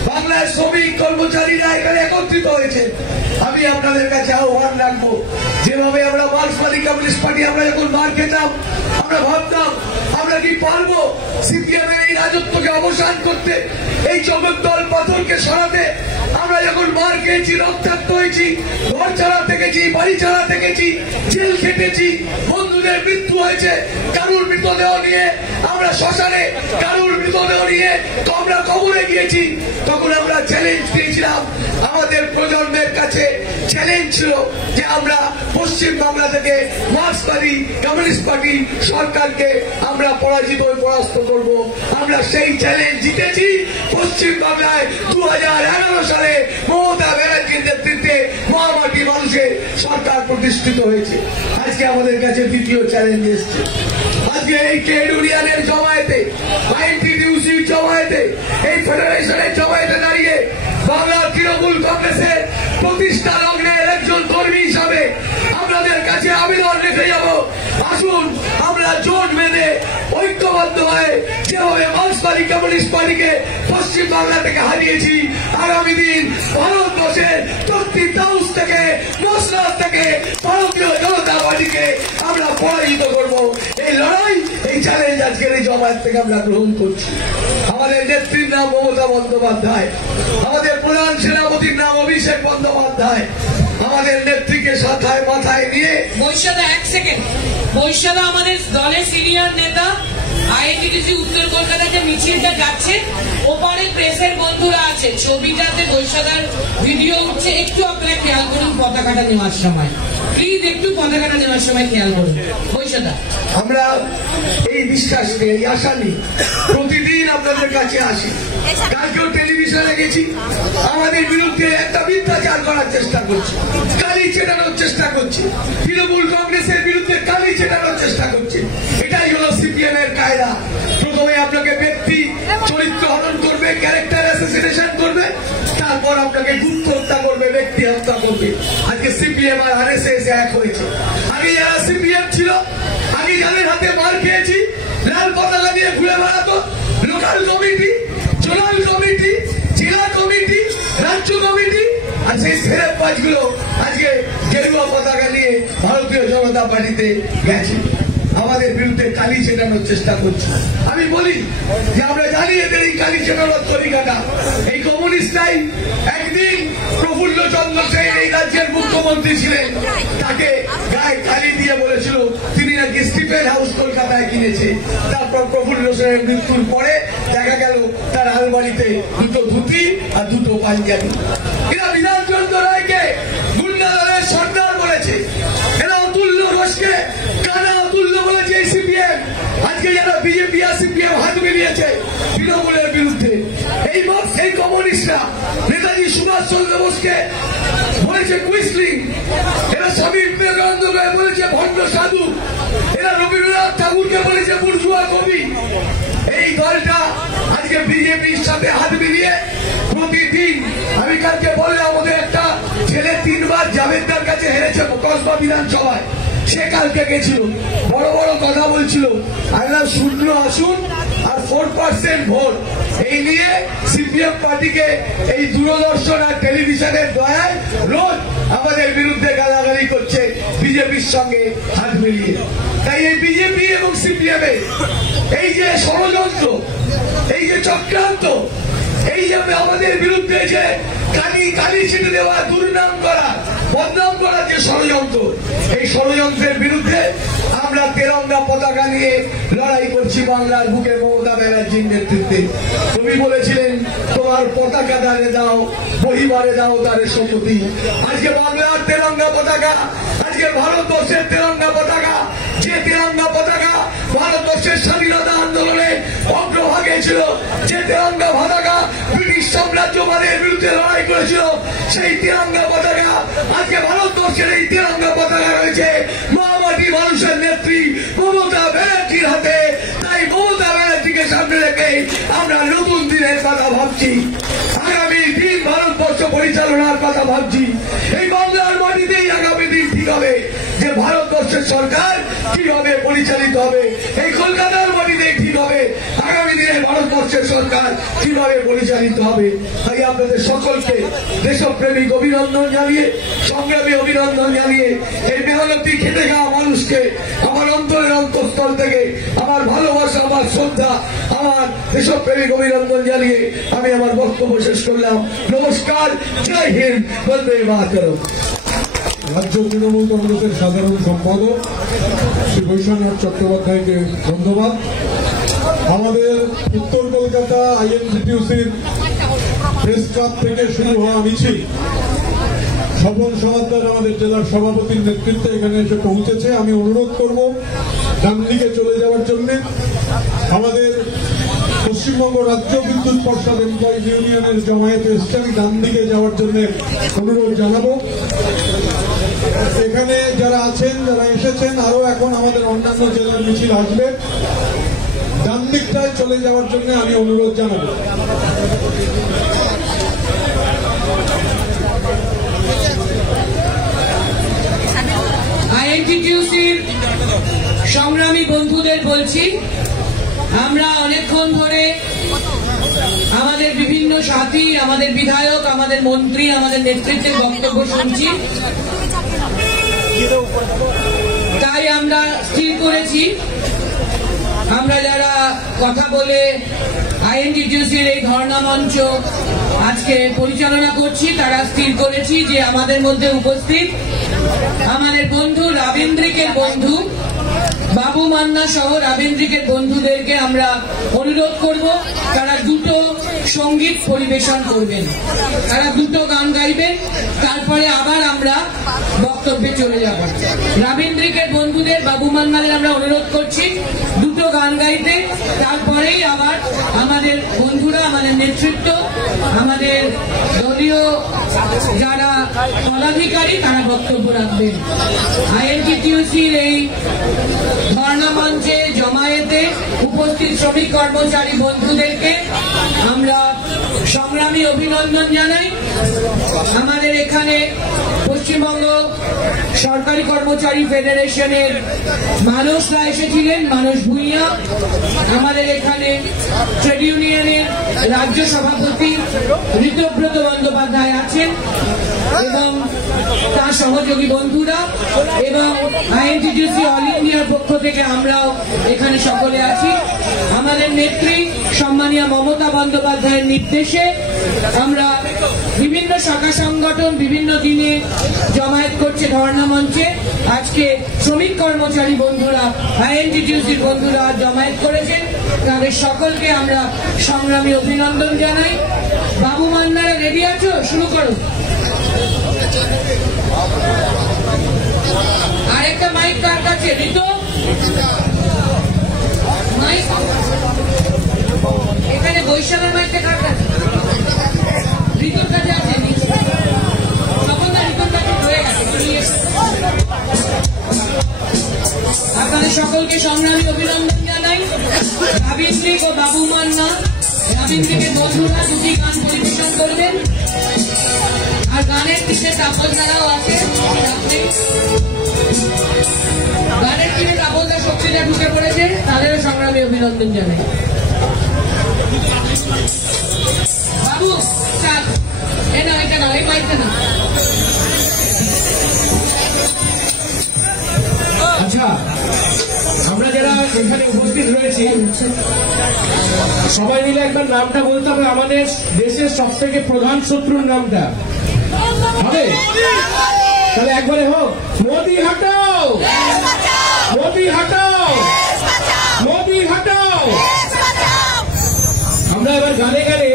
বাংলার শ্রমিক কর্মচারীরা এখানে একত্রিত হয়েছে। আমি আপনাদের কাছে আহ্বান রাখবো, যেভাবে আমরা মার্ক্সবাদী কমিউনিস্ট পার্টি আমরা যখন মার খেতাম, আমরা ভাবতাম আমরা কি পারবো সিপিএম এর এই রাজত্বকে অবসান করতে, এই জগদ্দল পাথরকে সরাতে। আমরা যখন মার খেয়েছি, রক্তাক্ত হয়েছি, ঘর চালাতে গেছি, বাড়ি চালাতে গেছি, জেল খেটেছি, বন্ধুদের মৃত্যু হয়েছে, কারুর মৃতদেহ নিয়ে আমরা শ্মশানে, কারুর মৃতদেহ নিয়ে আমরা কবরে গিয়েছি, তখন আমরা চ্যালেঞ্জ দিয়েছিলাম। আমাদের প্রজন্মের কাছে চ্যালেঞ্জ ছিল যে আমরা পশ্চিম বাংলা থেকে মার্ক্সবাদী কমিউনিস্ট পার্টি সরকারকে আমরা পরাস্ত করব। আমরা সেই চ্যালেঞ্জ জিতেছি। পশ্চিম বাংলায় 2011 সালে মমতা ব্যানার্জির নেতৃত্বে মহামাটি মানুষের সরকার প্রতিষ্ঠিত হয়েছে। আজকে আমাদের কাছে দ্বিতীয় চ্যালেঞ্জ এসছে। আজকে এই ট্রেড ইউনিয়নের জমায়েতে, আইএনটিটিইউসির জমায়েতে, এই ফেডারেশনের জমায়েতে দাঁড়িয়ে বাংলার তৃণমূল কংগ্রেসের প্রতিষ্ঠা লগ্নের একজন কর্মী হিসাবে আপনাদের কাছে আবেদন রেখে যাব, আসুন আমরা জোট বেঁধে ঐক্যবদ্ধ হয়ে যেভাবে মার্ক্সবাদী কমিউনিস্ট পার্টিকে পশ্চিম বাংলা থেকে হারিয়েছি, আগামী দিন ভারতবর্ষের প্রত্যেক হাউস থেকে, মসলাদ থেকে ভারতীয় জনতা পার্টিকে আমরা পরাজিত করব। এই লড়াই, এই চ্যালেঞ্জ আজকের এই জমায়েত থেকে আমরা গ্রহণ করছি। আমাদের নেত্রীর নাম মমতা বন্দ্যোপাধ্যায়, আমাদের প্রধান সেনাপতির নাম অভিষেক বন্দ্যোপাধ্যায়। আমাদের নেত্রীকে মাথায় নিয়ে বৈশাদা, এক সেকেন্ড, বৈশাদা আমাদের দলের সিনিয়র নেতা, আইএনটিটিসি উত্তর কলকাতাতে মিছিলটা যাচ্ছে, ওপারে প্রেসের বন্ধুরা আছে, ছবিটাতে বৈশাদার ভিডিও উঠছে, একটু আপনারা খেয়াল করুন পতাকাটা নেওয়ার সময়, প্লিজ একটু পতাকাটা নেওয়ার সময় খেয়াল করুন। বৈশাদা, আমরা এই বিশ্বাস নিয়ে, এই আশা নিয়ে প্রতিদিন আপনাদের কাছে আসি। কালকেও টেলিভিশনে গেছি, আমাদের বিরুদ্ধে একটা মিথ্যাচার করার চেষ্টা করছে, কালি চেটানোর চেষ্টা করছে, তৃণমূল কংগ্রেসের বিরুদ্ধে কালি চেটানোর চেষ্টা করছে। এটাই হলো সিপিএম এর কায়দা। প্রথমে আপনাকে ব্যক্তি চরিত্র হরণ করবে, ক্যারেক্টার অ্যাসোসিয়েশন করবে, তারপর আপনাকে গুপ্ত হত্যা করবে, ব্যক্তি হত্যা করবে। আজকে সিপিএম আর আরএসএস এক হয়েছে। আগে যারা সিপিএম ছিল, আগে যাদের হাতে মার খেয়েছি, লাল পতাকা দিয়ে ঘুরে বেড়াতো, লোকাল কমিটি, জোনাল কমিটি, জেলা কমিটি, রাজ্য কমিটি, আর সেই সেরেপ বাজগুলো আজকে গেরুয়া পতাকা নিয়ে ভারতীয় জনতা পার্টিতে গেছে, আমাদের বিরুদ্ধে কালি ছেটানোর চেষ্টা করছে। আমি বলি যে আমরা জানি এদের এই কালি ছেটানোর তরিকাটা। এই কমিউনিস্টরাই একদিন প্রফুল্ল চন্দ্র সেন এই রাজ্যের মুখ্যমন্ত্রী ছিলেন, তাকে গায়ে কালি দিয়ে বলেছিল তিনি নাকি স্টিফেন হাউস কলকাতায় কিনেছে। তারপর প্রফুল্ল সেনের মৃত্যুর পরে দেখা গেল তার আলমারিতে দুটো ধুতি আর দুটো পাঞ্জাবি। এরা বিধানচন্দ্র রায়কে গুন্ডা দলের সর্দার বলেছে, এরা অতুল্য ঘোষকে কানা অতুল্য বলেছে সিপিএম। আজকে যারা বিজেপি আর সিপিএম হাত মিলিয়েছে তৃণমূলের বিরুদ্ধে, এই কমিউনিস্টরা নেতাজি নেতাজি সুভাষচন্দ্র বোসকে বলেছে কুইসলিং, এরা স্বামী বিবেকানন্দকে বলেছে ভণ্ড সাধু, এরা রবীন্দ্রনাথ ঠাকুরকে বলেছে বুর্জুয়া কবি। এই দলটা আজকে বিজেপির সাথে হাত মিলিয়ে প্রতিদিন, আমি কালকে বললাম আমাদের একটা ছেলে 3 বার জাভেদদার কাছে হেরেছে কসবা বিধানসভায়, সে কালকে গেছিল, বড় বড় কথা বলছিল, আমরা শূন্য আসুন আর 4% ভোট, এই নিয়ে সিপিএম পার্টিকে এই দূরদর্শন আর টেলিভিশনের দয়ায় রোজ আমাদের বিরুদ্ধে গালাগালি করছে বিজেপির সঙ্গে হাত মিলিয়ে। তাই এই বিজেপি এবং সিপিএম এর এই যে ষড়যন্ত্র, এই যে চক্রান্ত, এই যে আমাদের বিরুদ্ধে যে কালি ছিটে দেওয়া, দুর্নাম করা, বদনাম করার যে ষড়যন্ত্র, এই ষড়যন্ত্রের বিরুদ্ধে আমরা তেরঙ্গা পতাকা নিয়ে লড়াই করছি বাংলার বুকে মমতা ব্যানার্জির নেতৃত্বে। তুমি বলেছিলেন তোমার পতাকা দাঁড়ে দাও, পরিবারে দাও তারে সম্মতি। আজকে বাংলার তেরঙ্গা পতাকা, আজকে ভারতবর্ষের তেরঙ্গা পতাকা, যে তেরঙ্গা পতাকা ভারতবর্ষের স্বাধীনতা আন্দোলনে অগ্রভাগে ছিল, যে তেরঙ্গা পতাকা ব্রিটিশ সাম্রাজ্যবাদের বিরুদ্ধে লড়াই করেছিল, সেই তেরঙ্গা পতাকা আজকে ভারতবর্ষের এই তেরঙ্গা পতাকা রয়েছে মহামাটি মানুষের নেত্রী মমতা ব্যানার্জির হাতে। তাই মমতা ব্যানার্জিকে সামনে রেখে আমরা নতুন দিনের কথা ভাবছি, আগামী দিন ভারতবর্ষ পরিচালনার কথা ভাবছি। এই বাংলার মাটিতেই আগামী দিন ঠিক হবে যে ভারতবর্ষের সরকার কিভাবে পরিচালিত হবে, এই কলকাতার মাটিতেই ঠিক হবে আগামী দিনে ভারতবর্ষের সরকার কিভাবে পরিচালিত হবে। তাই আপনাদের সকলকে দেশপ্রেমিক অভিনন্দন জানিয়ে, সংগ্রামী অভিনন্দন জানিয়ে, এই মেহনতি খেটে খাওয়া মানুষকে আমার অন্তরের অন্তঃস্থল থেকে আমার ভালোবাসা, আমার শ্রদ্ধা, আমার দেশপ্রেমিক অভিনন্দন জানিয়ে আমি আমার বক্তব্য শেষ করলাম। নমস্কার, জয় হিন্দ, বন্দে মাতরম। রাজ্য তৃণমূল কংগ্রেসের সাধারণ সম্পাদক শ্রী বৈশ্বনাথ চট্টোপাধ্যায়কে ধন্যবাদ। আমাদের উত্তর কলকাতা আইএনটিটিউসির প্রেস ক্লাব থেকে শুরু হওয়া মিছিল স্বপন সমাদ্দার আমাদের জেলার সভাপতির নেতৃত্বে এখানে এসে পৌঁছেছে। আমি অনুরোধ করব ডান দিকে চলে যাওয়ার জন্য। আমাদের পশ্চিমবঙ্গ রাজ্য বিদ্যুৎ পর্ষদ এমপ্লয়িজ ইউনিয়নের জমায়েতে এসছে, আমি ডান দিকে যাওয়ার জন্য অনুরোধ জানাবো। এখানে যারা আছেন, যারা এসেছেন, আরো এখন আমাদের অন্যান্য জেলার মিছিল আসবে, ডান দিকটায় চলে যাওয়ার জন্য আমি অনুরোধ জানাবো। আইএনটিটিউসির সংগ্রামী বন্ধুদের বলছি, আমরা অনেকক্ষণ ধরে আমাদের বিভিন্ন সাথী, আমাদের বিধায়ক, আমাদের মন্ত্রী, আমাদের নেতৃত্বের বক্তব্য শুনছি। তাই আমরা স্থির করেছি, আমরা যারা কথা বলে আইএনটিটিউসির এই ধর্ণা মঞ্চ আজকে পরিচালনা করছি, তারা স্থির করেছি যে আমাদের মধ্যে উপস্থিত আমাদের বন্ধু রাবেন্দ্রিকের বন্ধু বাবু মান্না সহ রাবেন্দ্রিকের বন্ধুদেরকে আমরা অনুরোধ করব, তারা দুটো সঙ্গীত পরিবেশন করবেন, তারা দুটো গান গাইবেন, তারপরে আবার আমরা বক্তব্যে চলে যাব। রাবেন্দ্রিকের বন্ধুদের, বাবু মান্নাদের আমরা অনুরোধ করছি দুটো গান গাইতে, তারপরেই আবার আমাদের বন্ধুরা, আমাদের নেতৃত্ব, আমাদের দলীয় যারা পদাধিকারী তারা বক্তব্য রাখবেন। আইএনটিটিউসির এই ধর্ণা মঞ্চে জমায়েতে উপস্থিত শ্রমিক কর্মচারী বন্ধুদেরকে আমরা সংগ্রামী অভিনন্দন জানাই। আমাদের এখানে পশ্চিমবঙ্গ সরকারি কর্মচারী ফেডারেশনের মানসরা এসেছিলেন, মানস ভূঁইয়া। আমাদের এখানে ট্রেড ইউনিয়নের রাজ্য সভাপতি ঋতব্রত বন্দ্যোপাধ্যায় আছেন এবং তার সহযোগী বন্ধুরা, এবং আইএনটিটিউসি অল ইন্ডিয়ার পক্ষ থেকে আমরাও এখানে সকলে আছি। আমাদের নেত্রী সম্মানীয় মমতা বন্দ্যোপাধ্যায়ের নির্দেশে আমরা বিভিন্ন শাখা সংগঠন বিভিন্ন দিনে জমায়েত করছে ধর্ণা মঞ্চে। আজকে শ্রমিক কর্মচারী বন্ধুরা, আইএনটিটিউসির বন্ধুরা জমায়েত করেছেন, তাদের সকলকে আমরা সংগ্রামী অভিনন্দন জানাই। বাবু মান্নারা রেডি আছো? শুরু করো। আরেকটা মাইক কার কাছে? ঋতু মাইক এখানে বৈশাখের মাইকটা কার কাছে? ঋতুর কাছে আছে। তাদের সকলকে সংগ্রামী অভিনন্দন জানাই। রাবীন্দ্রিক ও বাবু মান্না রাবীন্দ্রিকের বন্ধুরা দুটি গান পরিবেশন করবেন, আর গানের টিমে তাপসদারাও আছে। গানের টিমে তাপসদা শক্তিটা ঢুকে পড়েছে, তাদেরও সংগ্রামী অভিনন্দন জানাই। বাবু চাপ এটা না, এই মাইকটা না। আচ্ছা, আমরা যারা এখানে উপস্থিত রয়েছি সবাই মিলে একবার নামটা বলতে হবে, আমাদের দেশের সব থেকে প্রধান শত্রুর নামটা হবে। তাহলে একবারে হোক, মোদি হটাও, মোদি হটাও, মোদি হটাও। আমরা এবার গানে গানে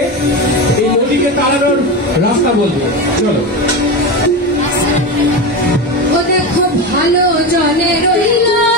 এই মোদিকে তাড়ানোর রাস্তা বলবো। চলো। দেখো ভালো জনে রইলা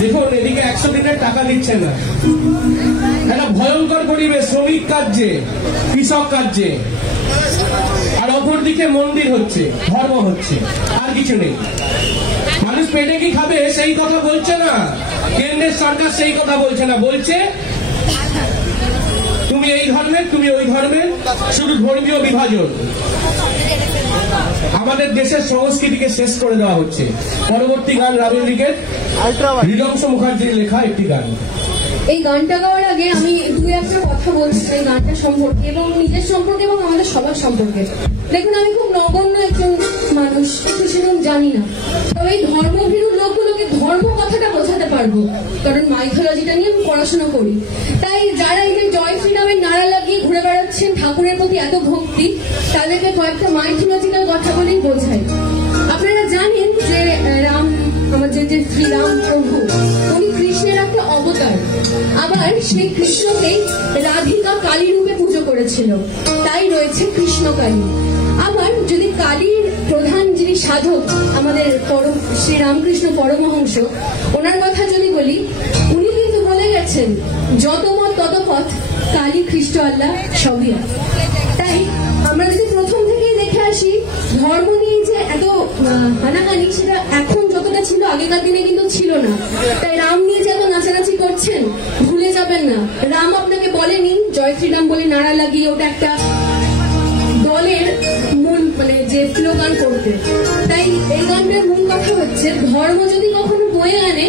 দেখুন, এদিকে 100 দিনের টাকা দিচ্ছে না, একটা ভয়ঙ্কর পরিবেশ, শ্রমিক কার্যে, কৃষক কার্যে, আর অপরদিকে মন্দির হচ্ছে, ধর্ম হচ্ছে, আর কিছু নেই। মানুষ পেটে কি খাবে সেই কথা বলছে না, কেন্দ্রের সরকার সেই কথা বলছে না, বলছে তুমি এই ধর্মের, তুমি ওই ধর্মের, শুধু ধর্মীয় বিভাজন। আমাদের দেশের সংস্কৃতিকে শেষ করে দেওয়া হচ্ছে। পরবর্তী গান রাবীন্দ্রিকের হৃদংশ মুখার্জির লেখা একটি গান। এই গানটা গাওয়ার আগে আমি দুই একটা কথা বলতে চাই গানটা সম্পর্কে এবং নিজের সম্পর্কে এবং আমাদের সবার সম্পর্কে। দেখুন, আমি খুব নগণ্য একজন মানুষ, একটু সেরকম জানি না, তবে এই ধর্মভীরু লোকগুলোকে ধর্ম কথাটা বোঝাতে পারবো, কারণ মাইথোলজিটা নিয়ে আমি পড়াশোনা করি। তাই যারা এই যে জয় শ্রীরামের নারা লাগিয়ে ঘুরে বেড়াচ্ছেন, ঠাকুরের প্রতি এত ভক্তি, তাদেরকে কয়েকটা মাইথোলজিক্যাল কথা বলেই বোঝাই। আপনারা জানেন যে রাম, আমাদের যে শ্রীরাম প্রভু, উনি কৃষ্ণের একটা অবতার। আবার সেই কৃষ্ণকেই রাধিকা কালী রূপে পুজো করেছিল, তাই রয়েছে কৃষ্ণকালী। আবার যদি কালীর প্রধান যিনি সাধক আমাদের শ্রী রামকৃষ্ণ পরমহংস, ওনার কথা যদি বলি, উনি কিন্তু বলে গেছেন যত মত তত পথ, কালী খ্রিস্ট আল্লাহ সবই। তাই আমরা যদি প্রথম থেকেই দেখে আসি, ধর্ম নিয়ে যে এত হানাহানি, সেটা এখন যতটা ছিল আগেকার দিনে কিন্তু ছিল না। তাই রাম নিয়ে যে এত নাচানাচি করছেন, ভুলে যাবেন না, রাম আপনাকে বলেনি জয় শ্রীরাম বলে নারা লাগিয়ে ওটা একটা দলের মূল যে স্লোগান করতে। তাই এই গানটার মূল কথা হচ্ছে, ধর্ম যদি কখনো বয়ে আনে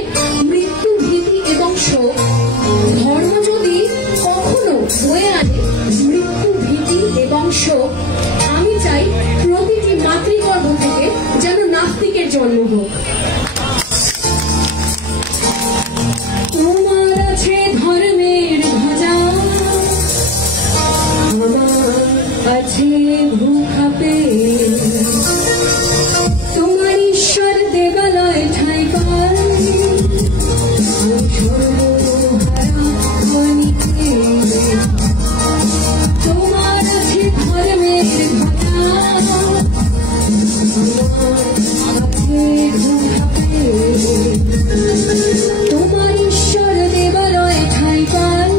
মৃত্যু, ভীতি এবং শোক, ধর্ম যদি কখনো বয়ে আনে মৃত্যু, ভীতি এবং শোক, আমি চাই প্রতিটি মাতৃগর্ভ থেকে যেন নাস্তিকের জন্ম হোক। তোমার আছে ধর্মের ধ্বজা, আমার আছে ভূখাপে, তোমার ঈশ্বর দেবালয় ঠাঁই পায়, তোমার আছে ধর্মের ধ্বজা, তোমার ঈশ্বর দেবালয় ঠাঁই পায়,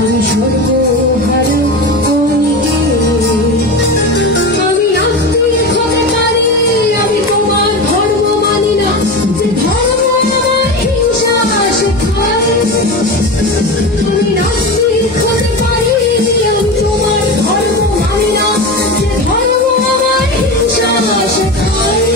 আমি সর্বহারা আমি নাস্তিক হতে পারি, আমি তোমার ধর্ম মানি না, যে ধর্ম আমার হিংসা শেখায়। আমি নাস্তিক হতে পারি, আমি তোমার ধর্ম মানি না, যে ধর্ম আমার হিংসা শেখায়।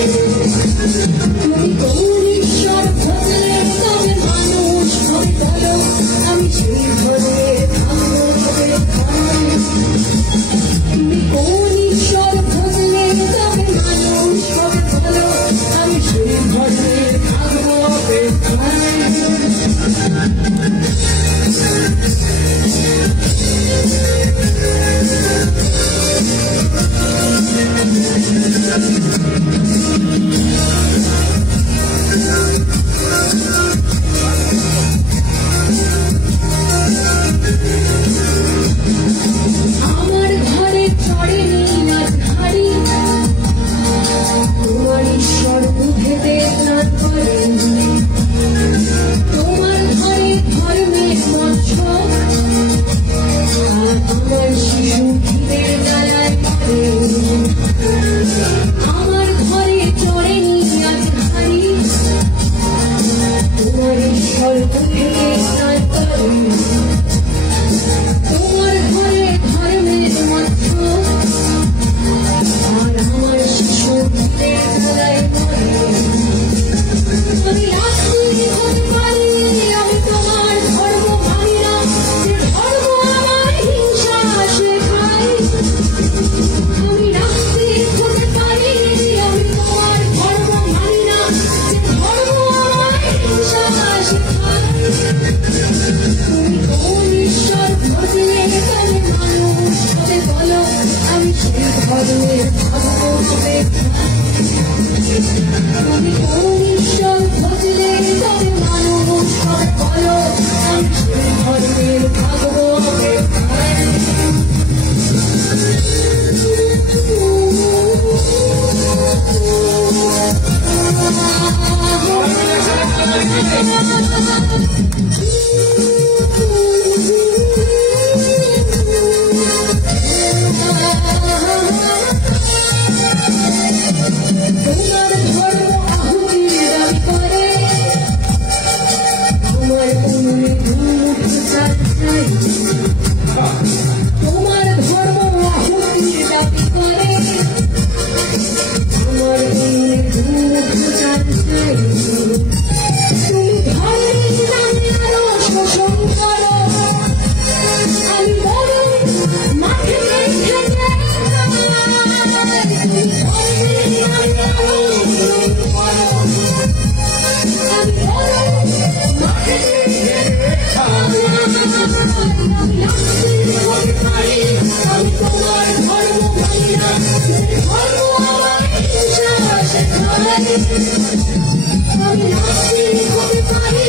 আমি নাস্তিক হতে পারি,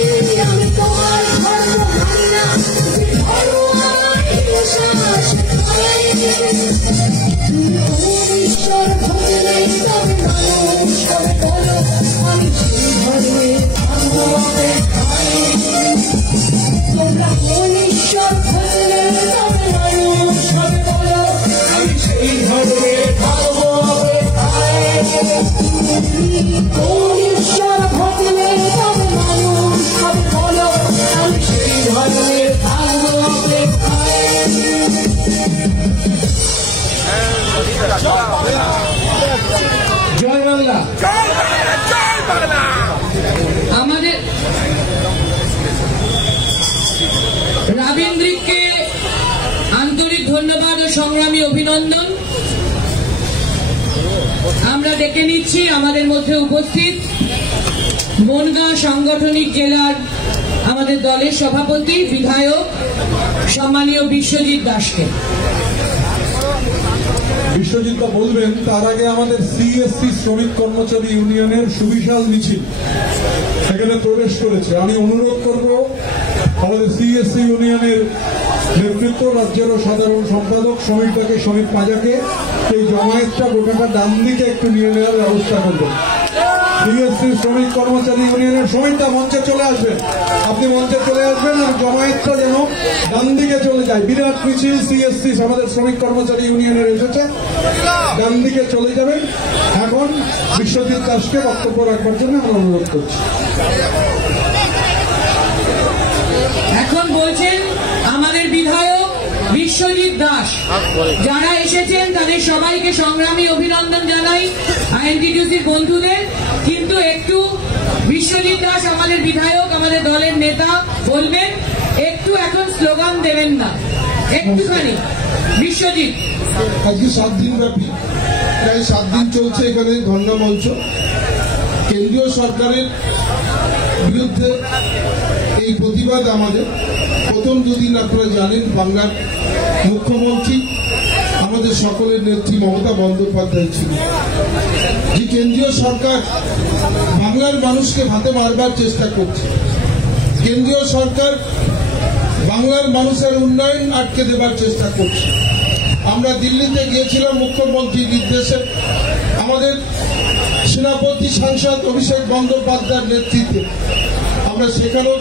আমি তোমার ধর্ম মানি না, ধর্ম আমার বিশ্বাস ঈশ্বর ভজলে তবে মানুষ হবে বলো, আমি সেই ধর্মে ভালোভাবে খাই। তোমরা কোন ঈশ্বর ভজলে তবে মানুষ হবে বলো, আমি সেই ধর্মে ভালোভাবে খাই। কোন ঈশ্বর ভজলে তবে মানুষ হবে বলো, আমি সেই ধর্মে ভালোভাবে খাই। জয় বাংলা। আমাদের রাবীন্দ্রিককে আন্তরিক ধন্যবাদ ও সংগ্রামী অভিনন্দন। আমরা ডেকে নিচ্ছি আমাদের মধ্যে উপস্থিত বনগাঁ সাংগঠনিক জেলার আমাদের দলের সভাপতি বিধায়ক সম্মানীয় বিশ্বজিৎ দাসকে। বিশ্বজিৎ বলবেন, তার আগে আমাদের সিএসসি শ্রমিক কর্মচারী ইউনিয়নের সুবিশাল মিছিল সেখানে প্রবেশ করেছে। আমি অনুরোধ করব আমাদের সিএসসি ইউনিয়নের নেতৃত্ব, রাজ্যের সাধারণ সম্পাদক শ্রমিক পাজাকে এই জমায়েতটা গোটাটা ডান দিকে একটু নিয়ে নেওয়ার ব্যবস্থা করবেন। সিএসসি শ্রমিক কর্মচারী ইউনিয়নের শ্রমিকটা মঞ্চে চলে আসবেন, আপনি মঞ্চে চলে আসবেন, আর জমায়েতটা যেন ডান দিকে চলে যায়। বিরাট মিছিল সিএসসি আমাদের শ্রমিক কর্মচারী ইউনিয়নের এসেছে, ডান দিকে চলে যাবেন। এখন বিশ্বজিৎ দাসকে বক্তব্য রাখবার জন্য আমরা অনুরোধ করছি। এখন বলছেন আমাদের বিধায়ক বিশ্বজিৎ দাস। যারা এসেছেন তাদের সবাইকে সংগ্রামী অভিনন্দন জানাই, আইএনটিটিউসির বন্ধুদের। কিন্তু একটু বিশ্বজিৎ দাস আমাদের বিধায়ক, আমাদের দলের নেতা, বলবেন একটু এখন স্লোগান দেবেন না, একটুখানি। বিশ্বজিৎ, আজকে 7 দিন ব্যাপী প্রায় 7 দিন চলছে এখানে ধর্ণা মঞ্চ। কেন্দ্রীয় সরকারের বিরুদ্ধে এই প্রতিবাদ আমাদের। প্রথম দুদিন আপনারা জানেন বাংলার মুখ্যমন্ত্রী আমাদের সকলের নেত্রী মমতা বন্দ্যোপাধ্যায় ছিল, যে কেন্দ্রীয় সরকার বাংলার মানুষকে হাতে মারবার চেষ্টা করছে। কেন্দ্রীয় সরকার বাংলার মানুষের উন্নয়ন আটকে দেবার চেষ্টা করছে। আমরা দিল্লিতে গিয়েছিলাম মুখ্যমন্ত্রীর নির্দেশে, আমাদের সেনাপতি সাংসদ অভিষেক বন্দ্যোপাধ্যায়ের নেতৃত্বে আমরা সেখানেও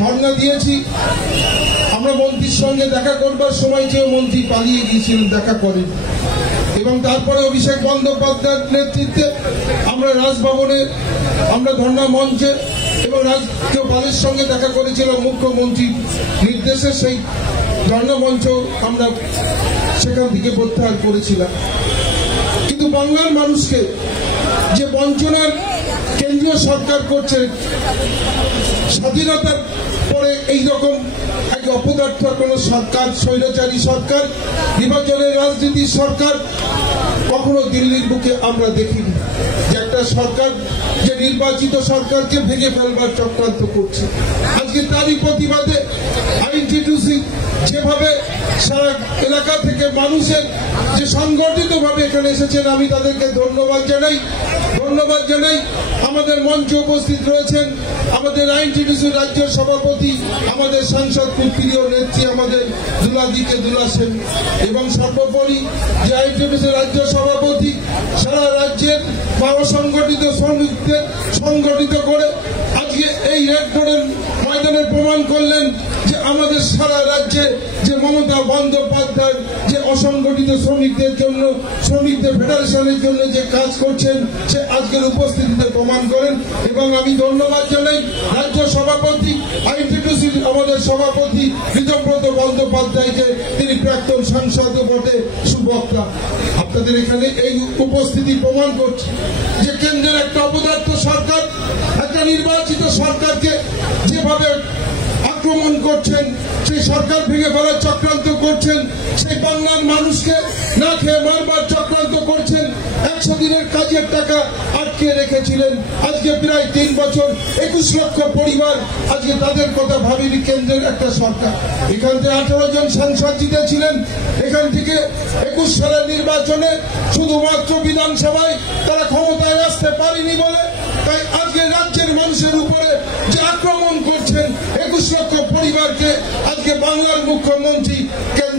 ধর্ণা দিয়েছি। আমরা মন্ত্রীর সঙ্গে দেখা করবার সময় যে মন্ত্রী পালিয়ে গিয়েছিলেন, দেখা করেন। এবং তারপরে অভিষেক বন্দ্যোপাধ্যায়ের নেতৃত্বে আমরা রাজভবনে, আমরা ধর্ণা মঞ্চে এবং রাজ্যপালের সঙ্গে দেখা করেছিলাম মুখ্যমন্ত্রীর নির্দেশে। সেই ধর্ণা মঞ্চ আমরা সেখান থেকে প্রত্যাহার করেছিলাম। কিন্তু বাংলার মানুষকে যে বঞ্চনার কেন্দ্রীয় সরকার করছে, স্বাধীনতার পরে এইরকম এক অপদার্থ কোন সরকার, স্বৈরাচারী সরকার, নির্বাচনের রাজনীতির সরকার কখনো দিল্লির বুকে আমরা দেখিনি। যে একটা সরকার যে নির্বাচিত সরকারকে ভেঙে ফেলবার চক্রান্ত করছে। আজকে তারই প্রতিবাদে আইএনটিটিউসি যেভাবে সারা এলাকা থেকে মানুষের যে সংগঠিত ভাবে এখানে এসেছেন, আমি তাদেরকে ধন্যবাদ জানাই। আমাদের মঞ্চে উপস্থিত রয়েছেন আমাদের আইএনটিটিউসি রাজ্য সভাপতি, আমাদের সাংসদ প্রিয় নেত্রী আমাদের দুলাদিকে দুলা সেন, এবং সর্বোপরি যে আইএনটিটিউসি রাজ্য সভাপতি সারা রাজ্যের সংগঠিত শ্রমিকদের সংগঠিত করে আজকে এই রেড রোডের ময়দানে প্রমাণ করলেন যে আমাদের সারা রাজ্যে যে মমতা বন্দ্যোপাধ্যায় যে অসংগঠিত শ্রমিকদের জন্য, শ্রমিকদের ফেডারেশনের জন্য যে কাজ করছেন, সে আজকের উপস্থিতিতে প্রমাণ করেন। এবং আমি ধন্যবাদ জানাই রাজ্য সভাপতি আইএনটিটিউসির আমাদের সভাপতি ঋতব্রত বন্দ্যোপাধ্যায়কে, তিনি প্রাক্তন সাংসদ বটে, সুবক্তা। আপনাদের এখানে এই উপস্থিতি প্রমাণ করছে যে কেন্দ্রের একটা অপদার্থ সরকার একটা নির্বাচিত সরকারকে যেভাবে আক্রমণ করছেন, সেই সরকার ভেঙে ফেলার চক্রান্ত করছেন, সেই বাংলার মানুষকে না খেয়ে মারবার চক্রান্ত করছেন। 100 দিনের কাজের টাকা আটকে রেখেছিলেন, আজকে প্রায় 3 বছর 21 লক্ষ পরিবার আজকে তাদের কথা ভাবেনি কেন্দ্রের একটা সরকার। এখান থেকে 18 জন সাংসদ জিতেছিলেন, এখান থেকে 21 সালের নির্বাচনে শুধুমাত্র বিধানসভায় তারা ক্ষমতায়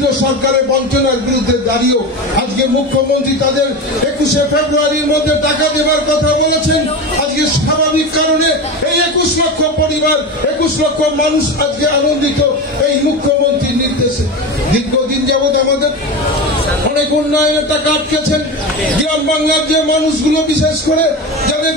কেন্দ্র সরকারের বঞ্চনার বিরুদ্ধে দাঁড়িয়েও আজকে মুখ্যমন্ত্রী তাদের 21শে ফেব্রুয়ারির মধ্যে টাকা দেবার কথা বলেছেন। আজকে স্বাভাবিক কারণে এই 21 লক্ষ পরিবার, 21 লক্ষ মানুষ আজকে আনন্দিত এই মুখ্যমন্ত্রীর নির্দেশে। দীর্ঘদিন যাবৎ আমাদের অনেক উন্নয়নের টাকা আটকেছেন। গ্রাম বাংলার যে মানুষগুলো, বিশেষ করে যাদের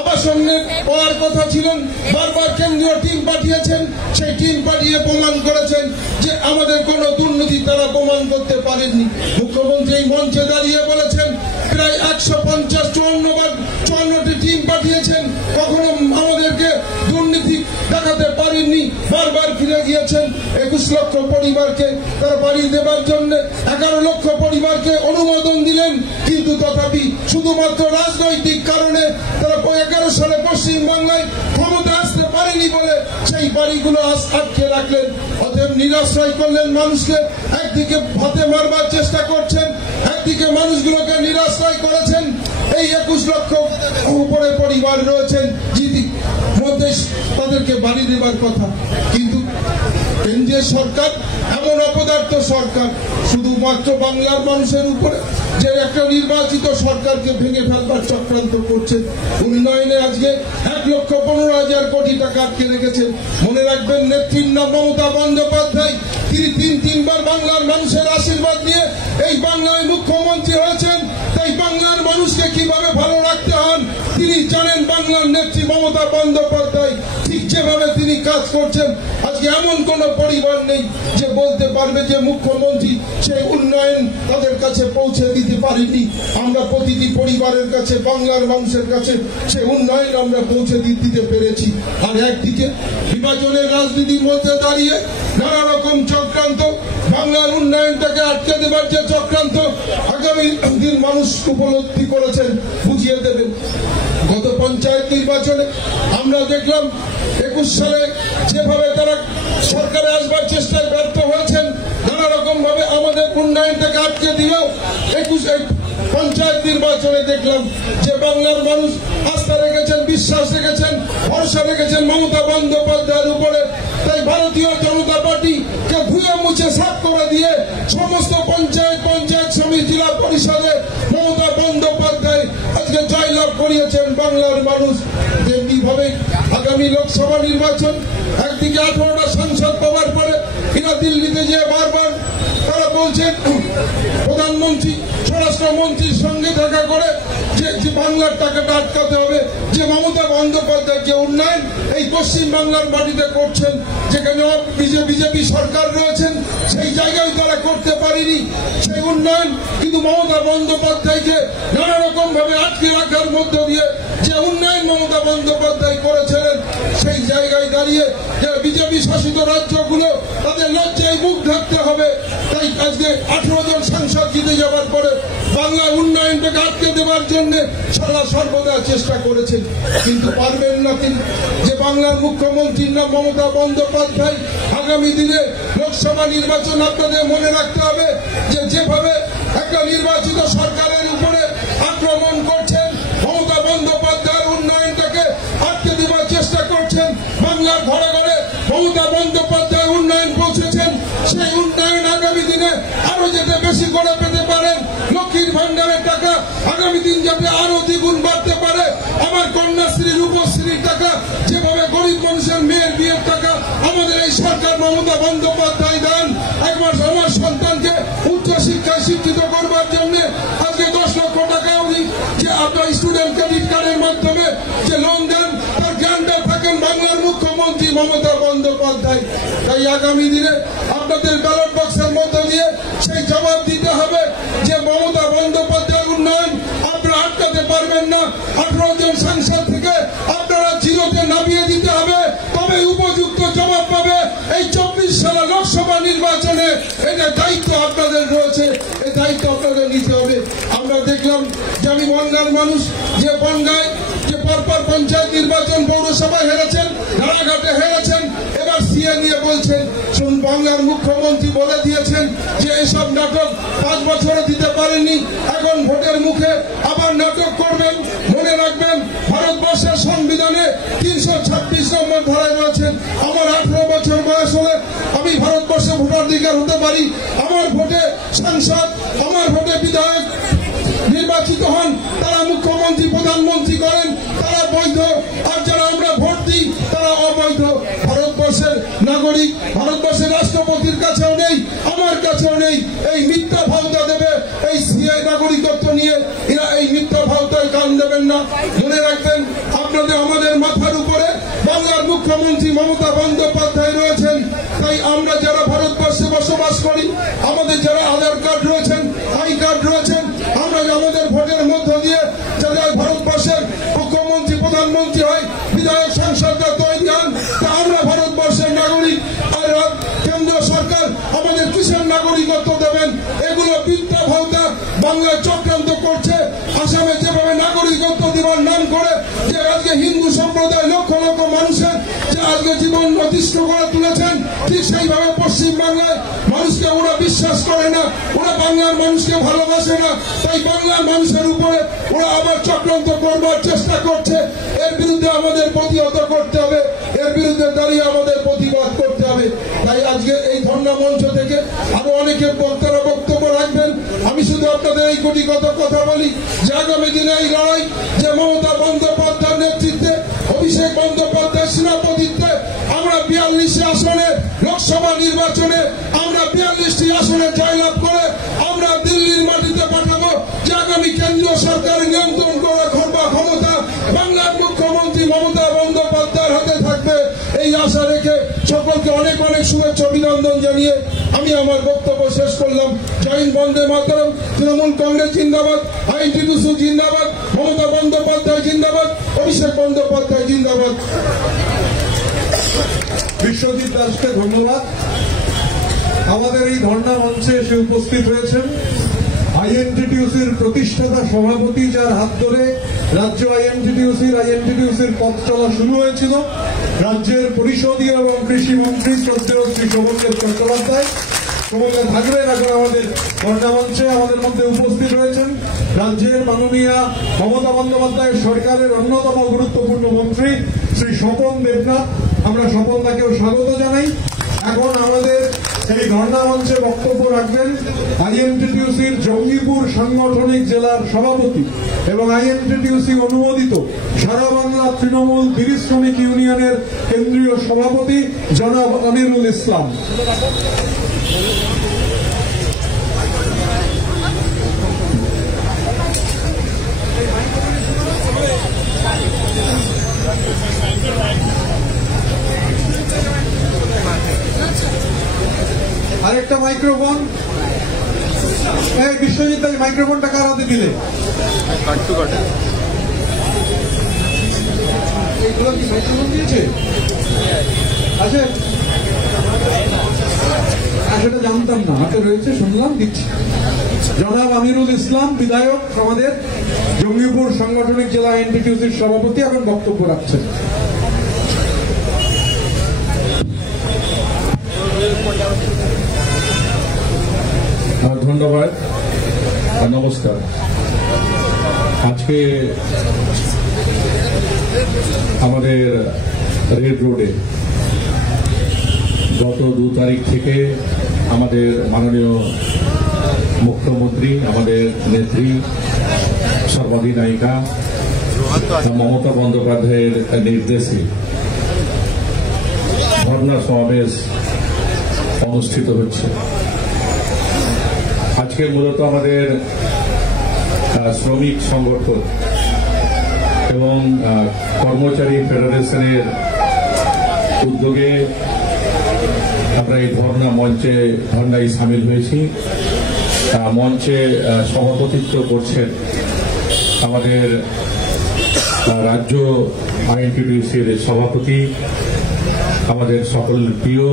আবাসনের পাওয়ার কথা ছিলেন, বারবার কেন্দ্রীয় টিম পাঠিয়েছেন। সেই টিম পাঠিয়ে প্রমাণ করেছেন যে আমাদের কোনো দুর্নীতি তারা প্রমাণ করতে পারেননি। মুখ্যমন্ত্রী এই মঞ্চে দাঁড়িয়ে বলেছেন প্রায় 150-54টি টিম পাঠিয়েছেন, কখনো আমাদেরকে দুর্নীতি দেখাতে পারেননি। বারবার ফিরে গিয়েছেন 21 লক্ষ পরিবারকে তারা বাড়ি দেবার জন্য 11 লক্ষ পরিবারকে অনুমোদন দিলেন, কিন্তু তথাপি শুধুমাত্র রাজনৈতিক কারণে তারা 11 সালে পশ্চিমবাংলায় ক্ষমতা আসতে পারেনি বলে সেই বাড়িগুলো আটকে রাখলেন। অতএব নিরাশ্রয় করলেন মানুষকে। একদিকে ভাতে মারবার চেষ্টা করছেন, একদিকে মানুষগুলোকে নিরাশ্রয় করেছেন। এই 21 লক্ষ উপরে পরিবার রয়েছেন যিনি মধ্যে তাদেরকে বাড়ি দেবার কথা, কিন্তু কেন্দ্রীয় সরকার এমন অপদার্থ সরকার শুধুমাত্র বাংলার মানুষের উপরে যে একটা নির্বাচিত সরকারকে ভেঙে ফেলবার চক্রান্ত করছে। উন্নয়নে আজকে 1,15,000 কোটি টাকা আটকে রেখেছেন। মনে রাখবেন, নেত্রীর নাম মমতা বন্দ্যোপাধ্যায়। তিনি তিনবার বাংলার মানুষের আশীর্বাদ নিয়ে এই বাংলায় মুখ্যমন্ত্রী হয়েছেন। তাই বাংলার মানুষকে কিভাবে ভালো রাখতে হন তিনি জানেন। বাংলার নেত্রী মমতা বন্দ্যোপাধ্যায় ঠিক যেভাবে তিনি কাজ করছেন, আজকে এমন কোন পরিবার নেই যে বলতে পারবে যে মুখ্যমন্ত্রী সেই উন্নয়ন তাদের কাছে পৌঁছে দিতে পারেনি। আমরা প্রতিটি পরিবারের কাছে, বাংলার মানুষের কাছে সেই উন্নয়ন আমরা পৌঁছে দিতে পেরেছি। আর একদিকে বিভাজনের রাজনীতির মধ্যে দাঁড়িয়ে নানা রকম চক্রান্ত, বাংলার উন্নয়নটাকে আটকে দেবার যে চক্রান্ত আগামী দিন মানুষ উপলব্ধি করেছেন, বুঝিয়ে দেবেন। গত পঞ্চায়েত নির্বাচনে আমরা দেখলাম 21 সালে যেভাবে তারা সরকারে আসবার চেষ্টায় ব্যর্থ হয়েছেন, নানা রকম ভাবে আমাদের উন্নয়নটাকে আটকে দিলেও 21 পঞ্চায়েত নির্বাচনে দেখলাম যে বাংলার মানুষ আস্থা রেখেছেন, বিশ্বাস রেখেছেন, ভরসা রেখেছেন মমতা বন্দ্যোপাধ্যায়ের উপরে। তাই ভারতীয় জনতা পার্টিকে ধুয়ে মুছে সাফ করে দিয়ে সমস্ত পঞ্চায়েত সমিতি, জেলা পরিষদে মমতা বন্দ্যোপাধ্যায় আজকে জয়লাভ করিয়েছেন বাংলার মানুষ। তেমনি ভাবে আগামী লোকসভা নির্বাচন, একদিকে 18টা সংসদ পাওয়ার পরে এরা দিল্লিতে যে বারবার তারা বলছেন প্রধানমন্ত্রী, স্বরাষ্ট্রমন্ত্রীর সঙ্গে দেখা করে যে বাংলার টাকাটা আটকাতে হবে। যে মমতা বন্দ্যোপাধ্যায় যে উন্নয়ন এই পশ্চিম বাংলার মাটিতে করছেন, যেখানে বিজেপি সরকার রয়েছেন, সেই জায়গায় তারা করতে পারেনি সেই উন্নয়ন। কিন্তু মমতা বন্দ্যোপাধ্যায়কে নানা রকম ভাবে আটকে রাখার মধ্য দিয়ে যে উন্নয়ন মমতা বন্দ্যোপাধ্যায় করেছিলেন, সেই জায়গায় দাঁড়িয়ে বিজেপি শাসিত রাজ্যগুলো তাদের লজ্জায় মুখ ঢাকতে হবে। তাই আজকে 18 জন সাংসদ জিতে যাওয়ার পরে বাংলা উন্নয়নটাকে আটকে দেওয়ার জন্য সারা সর্বদা চেষ্টা করেছেন, কিন্তু পারবেন না তিনি। যে বাংলার মুখ্যমন্ত্রীর নাম মমতা বন্দ্যোপাধ্যায়। আগামী দিনে লোকসভা নির্বাচন আপনাদের মনে রাখতে হবে যে যেভাবে একটা নির্বাচিত সরকারের উপরে আক্রমণ করছেন, মমতা বন্দ্যোপাধ্যায়ের উন্নয়নটাকে আটকে দেওয়ার চেষ্টা করছেন। বাংলার ঘরে ঘরে মমতা বন্দ্যোপাধ্যায় উন্নয়ন পৌঁছেছেন, সেই উন্নয়ন আগামী দিনে আরো যাতে বেশি করে পেতে পারেন। লক্ষ্মীর ভান্ডারের টাকা আগামী দিন যাতে আরো দ্বিগুণ বাড়তে পারে। আমার কন্যাশ্রী, রূপশ্রীর টাকা, যেভাবে গরিব মানুষের মেয়ের বিয়ের টাকা আমাদের এই সরকার মমতা বন্দ্যোপাধ্যায় দেন। একবার আমার সন্তানকে উচ্চ শিক্ষায় শিক্ষিত করবার জন্য আজকে 10 লক্ষ টাকা উনি যে আপনার স্টুডেন্ট ক্রেডিট কার্ডের মাধ্যমে যে লোন দেন, তার জ্ঞানটা থাকেন বাংলার মুখ্যমন্ত্রী মমতা বন্দ্যোপাধ্যায়। তাই আগামী দিনে আপনাদের ব্যালট বক্সের মধ্য দিয়ে সেই জবাব দিতে হবে যে মমতা বন্দ্যোপাধ্যায়ের উন্নয়ন আপনারা আটকাতে পারবেন না। 18 জন সাংসদ থেকে আপনারা জিরোতে নামিয়ে দিতে হবে, তবে উপযুক্ত জবাব পাবে এই 24 সালের লোকসভা নির্বাচনে। এটা দায়িত্ব আপনাদের রয়েছে, এই দায়িত্ব আপনাদের নিতে হবে। আমরা দেখলাম যে আমি বাংলার মানুষ যে বনগাঁয় যে পরপর পঞ্চায়েত নির্বাচন, পৌরসভায় হেরেছেন, রানাঘাটে হেরেছেন, এবার সিএ নিয়ে বলছেন। শুন, বাংলার মুখ্যমন্ত্রী বলে দিয়েছেন যে এসব নাটক 5 বছরে দিতে পারেননি, এখন ভোটের মুখে আবার নাটক করবেন। মনে রাখবেন, ভারতবর্ষের সংবিধানে 326 নম্বর ধারায় রয়েছেন আমার 18 বছর বছর বয়স হলে আমি ভারতবর্ষে ভোটাধিকার হতে পারি। আমার ভোটে সাংসদ, আমার ভোটে বিধায়ক নির্বাচিত হন, তারা মুখ্যমন্ত্রী প্রধানমন্ত্রী করেন, তারা বৈধ। আর যারা আমরা ভোট দিই তারা অবৈধ। ভারতবর্ষের নাগরিক, ভারতবর্ষের রাষ্ট্রপতির কাছেও নেই, আমার কাছেও নেই। এই মিথ্যা ভাওতা দেবে, এই সিএ নাগরিকত্ব নিয়ে এরা এই মিথ্যা ভাওতায় কান দেবেন না। মনে রাখবেন, আপনাদের আমাদের মাথার উপরে বাংলার মুখ্যমন্ত্রী মমতা বন্দ্যোপাধ্যায় রয়েছেন। তাই আমরা যারা ভারতবর্ষে বসবাস করি, আমাদের যারা আধার কার্ড রয়েছেন, আই কার্ড রয়েছেন, আমরা আমাদের ভোটের মধ্য দিয়ে যারা ভারতবর্ষের মুখ্যমন্ত্রী প্রধানমন্ত্রী হয়, বিধায়ক সাংসদরা তৈরি হন, তা আমরা ভারতবর্ষের নাগরিক। আর কেন্দ্র সরকার আমাদের কিসের নাগরিকত্ব দেবেন? এগুলো মিথ্যা ভাওতা বাংলা চক্রান্ত করছে। আসামে যেভাবে নাগরিকত্ব দেওয়ার নাম করে যে আজকে হিন্দু সম্প্রদায় লক্ষ লক্ষ মানুষের যে আজকে জীবন অতিষ্ঠ করে তুলেছেন, ঠিক সেইভাবে পশ্চিম বাংলায় মানুষকে ওরা বিশ্বাস করে না, ওরা বাংলার মানুষকে ভালোবাসে না। তাই বাংলার মানুষের উপরে ওরা আবার চক্রান্ত করবার চেষ্টা করছে। এর বিরুদ্ধে আমাদের প্রতিহত করতে হবে, এর বিরুদ্ধে দাঁড়িয়ে আমাদের প্রতিবাদ করতে হবে। তাই আজকে এই ধর্ণা মঞ্চ থেকে আরো অনেকে বক্তারা বক্তব্য রাখবেন। আমি শুধু আপনাদের এই কোটিগত কথা বলি যে আগামী দিনে এই লড়াই যে মমতা বন্দ্যোপাধ্যায়ের নেতৃত্বে, অভিষেক বন্দ্যোপাধ্যায়ের সভাপতিত্বে আমরা 42 আসনে লোকসভা নির্বাচনে আমরা 42টি আসনে জয়লাভ করে আমরা দিল্লির মাটিতে পাঠাবো। যে আগামী কেন্দ্রীয় সরকারের নিয়ন্ত্রণ করার ক্ষমতা বাংলার মুখ্যমন্ত্রী মমতা বন্দ্যোপাধ্যায়ের হাতে থাকবে। এই আশা রেখে সকলকে অনেক অনেক শুভেচ্ছা অভিনন্দন জানিয়ে আমি আমার বক্তব্য শেষ করলাম। জয় হিন্দ, বন্দে মাতরম। তৃণমূল কংগ্রেস জিন্দাবাদ, আইএনটিটিউসি জিন্দাবাদ, মমতা বন্দ্যোপাধ্যায় জিন্দাবাদ, অভিষেক বন্দ্যোপাধ্যায় জিন্দাবাদ। বিশ্বজিৎ দাসকে ধন্যবাদ। আমাদের এই ধর্ণা মঞ্চে এসে উপস্থিত হয়েছেন আইএনটিটিউসির প্রতিষ্ঠাতা সভাপতি, যার হাত ধরে রাজ্য আইএনটিটিউসির পথ চলা শুরু হয়েছিল, রাজ্যের পরিষদীয় এবং কৃষি মন্ত্রী শ্রদ্ধেয় শ্রী শোভনদেব চট্টোপাধ্যায়। শোভনদেব থাকবেন এখন আমাদের ধর্ণা মঞ্চে। আমাদের মধ্যে উপস্থিত রয়েছেন রাজ্যের মাননীয় মমতা বন্দ্যোপাধ্যায় সরকারের অন্যতম গুরুত্বপূর্ণ মন্ত্রী শ্রী স্বপন দেবনাথ। আমরা স্বপনদাকেও স্বাগত জানাই। এখন আমাদের এই ধর্ণা মঞ্চে বক্তব্য রাখবেন আইএনটিটিউসির জঙ্গিপুর সাংগঠনিক জেলার সভাপতি এবং আইএনটিটিউসি অনুমোদিত সারা বাংলা তৃণমূল বিড়ি শ্রমিক ইউনিয়নের কেন্দ্রীয় সভাপতি জনাব আমিরুল ইসলাম। আরেকটা মাইক্রোফোন, এই বিশ্বজিৎ দাস মাইক্রোফোনটা কার হাতে দিলে? এইগুলো কি মাইক্রোফোন দিয়েছে? আচ্ছা, সেটা জানতাম না, হাতে রয়েছে, শুনলাম, দিচ্ছি। জনাব আমিরুল ইসলাম বিধায়ক আমাদের জঙ্গিপুর সাংগঠনিক জেলা আইএনটিটিউসির সভাপতি এখন বক্তব্য রাখছেন। ধন্যবাদ, নমস্কার। আজকে আমাদের রেড রোডে গত 2 তারিখ থেকে আমাদের মাননীয় মুখ্যমন্ত্রী, আমাদের নেত্রী, সর্বাধিনায়িকা মমতা বন্দ্যোপাধ্যায়ের নির্দেশে ধর্ণা সমাবেশ অনুষ্ঠিত হচ্ছে। আজকে মূলত আমাদের শ্রমিক সংগঠন এবং কর্মচারী ফেডারেশনের উদ্যোগে আমরা এই ধর্ণায় সামিল হয়েছি। মঞ্চে সভাপতিত্ব করছেন আমাদের রাজ্য আইএনটিটিউসির সভাপতি, আমাদের সকল প্রিয়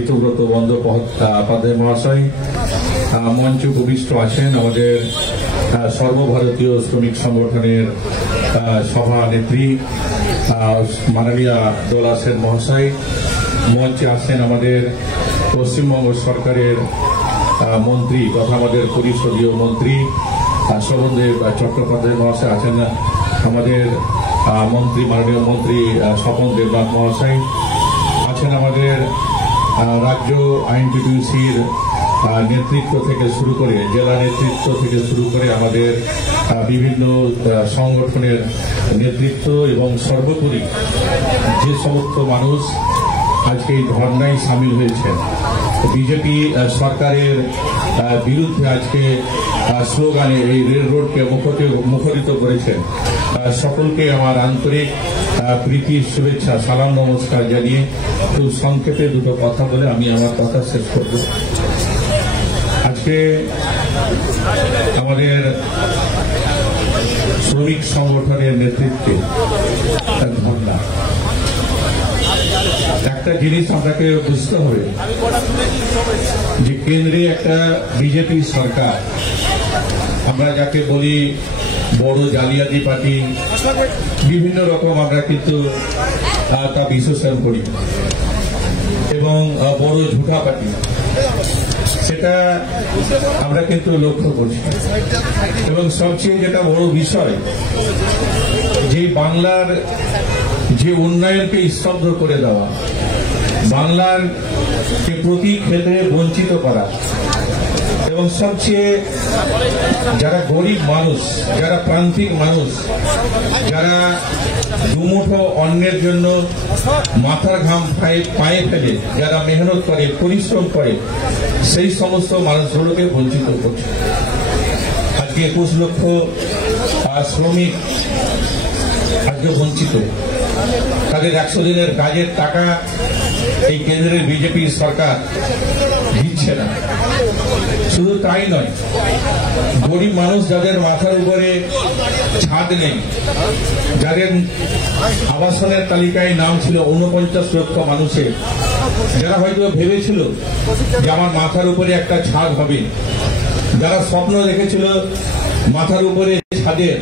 ঋতুব্রত বন্দ্যোপাধ্যায় মহাশয়। মঞ্চে উপবিষ্ট আছেন আমাদের সর্বভারতীয় শ্রমিক সংগঠনের সভানেত্রী মাননীয়া দোলা সেন মহাশয়। মঞ্চে আছেন আমাদের পশ্চিমবঙ্গ সরকারের মন্ত্রী তথা আমাদের পরিষদীয় মন্ত্রী শোভনদেব চট্টোপাধ্যায় মহাশয় আছেন, আমাদের মন্ত্রী মাননীয় মন্ত্রী স্বপন দেবনাথ মহাশয় পাচ্ছেন আমাদের রাজ্য আইএনটিটিউসির নেতৃত্ব থেকে শুরু করে জেলা নেতৃত্ব থেকে শুরু করে আমাদের বিভিন্ন সংগঠনের নেতৃত্ব এবং সর্বোপরি যে সমস্ত মানুষ আজকে এই ধর্নায় সামিল হয়েছেন, বিজেপি সরকারের বিরুদ্ধে আজকে স্লোগানে এই রেল রোডকে মুখরিত করেছেন, সকলকে আমার আন্তরিক প্রীতি, শুভেচ্ছা, সালাম, নমস্কার জানিয়ে খুব সংক্ষেপে দুটো কথা বলে আমি আমার কথা শেষ করব। আজকে আমাদের শ্রমিক সংগঠনের নেতৃত্বে ধর্না, একটা জিনিস আপনাকে বুঝতে হবে যে কেন্দ্রে একটা বিজেপি সরকার, আমরা যাকে বলি বড় জালিয়াতি পার্টি, বিভিন্ন রকম আমরা কিন্তু তা বিশ্লেষণ করি, এবং বড় ঝুঠা পার্টি, সেটা আমরা কিন্তু লক্ষ্য করছি। এবং সবচেয়ে যেটা বড় বিষয়, যে বাংলার যে উন্নয়নকে স্তব্ধ করে দেওয়া, বাংলার কে প্রতি ক্ষেত্রে বঞ্চিত করা, এবং সবচেয়ে যারা গরিব মানুষ, যারা প্রান্তিক মানুষ, যারা দুমুঠো অন্যের জন্য মাথার ঘাম পায়ে ফেলে, যারা মেহনত করে, পরিশ্রম করে, সেই সমস্ত মানুষগুলোকে বঞ্চিত করছে। আজকে 21 লক্ষ শ্রমিক আজকে বঞ্চিত, তাদের 100 দিনের কাজের টাকা এই কেন্দ্রের বিজেপি সরকার দিচ্ছে না। শুধু তাই নয়, গরিব মানুষ যাদের মাথার উপরে ছাদ নেই, যাদের আবাসনের তালিকায় নাম ছিল 49 লক্ষ মানুষের, যারা হয়তো ভেবেছিল যে আমার মাথার উপরে একটা ছাদ হবে, যারা স্বপ্ন দেখেছিল মাথার উপরে ছাদের,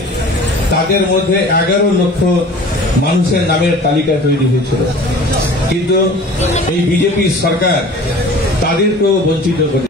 তাদের মধ্যে 11 লক্ষ মানুষের নামের তালিকা তৈরি হয়েছিল। কিন্তু এই বিজেপি সরকার তাদেরকেও বঞ্চিত করে।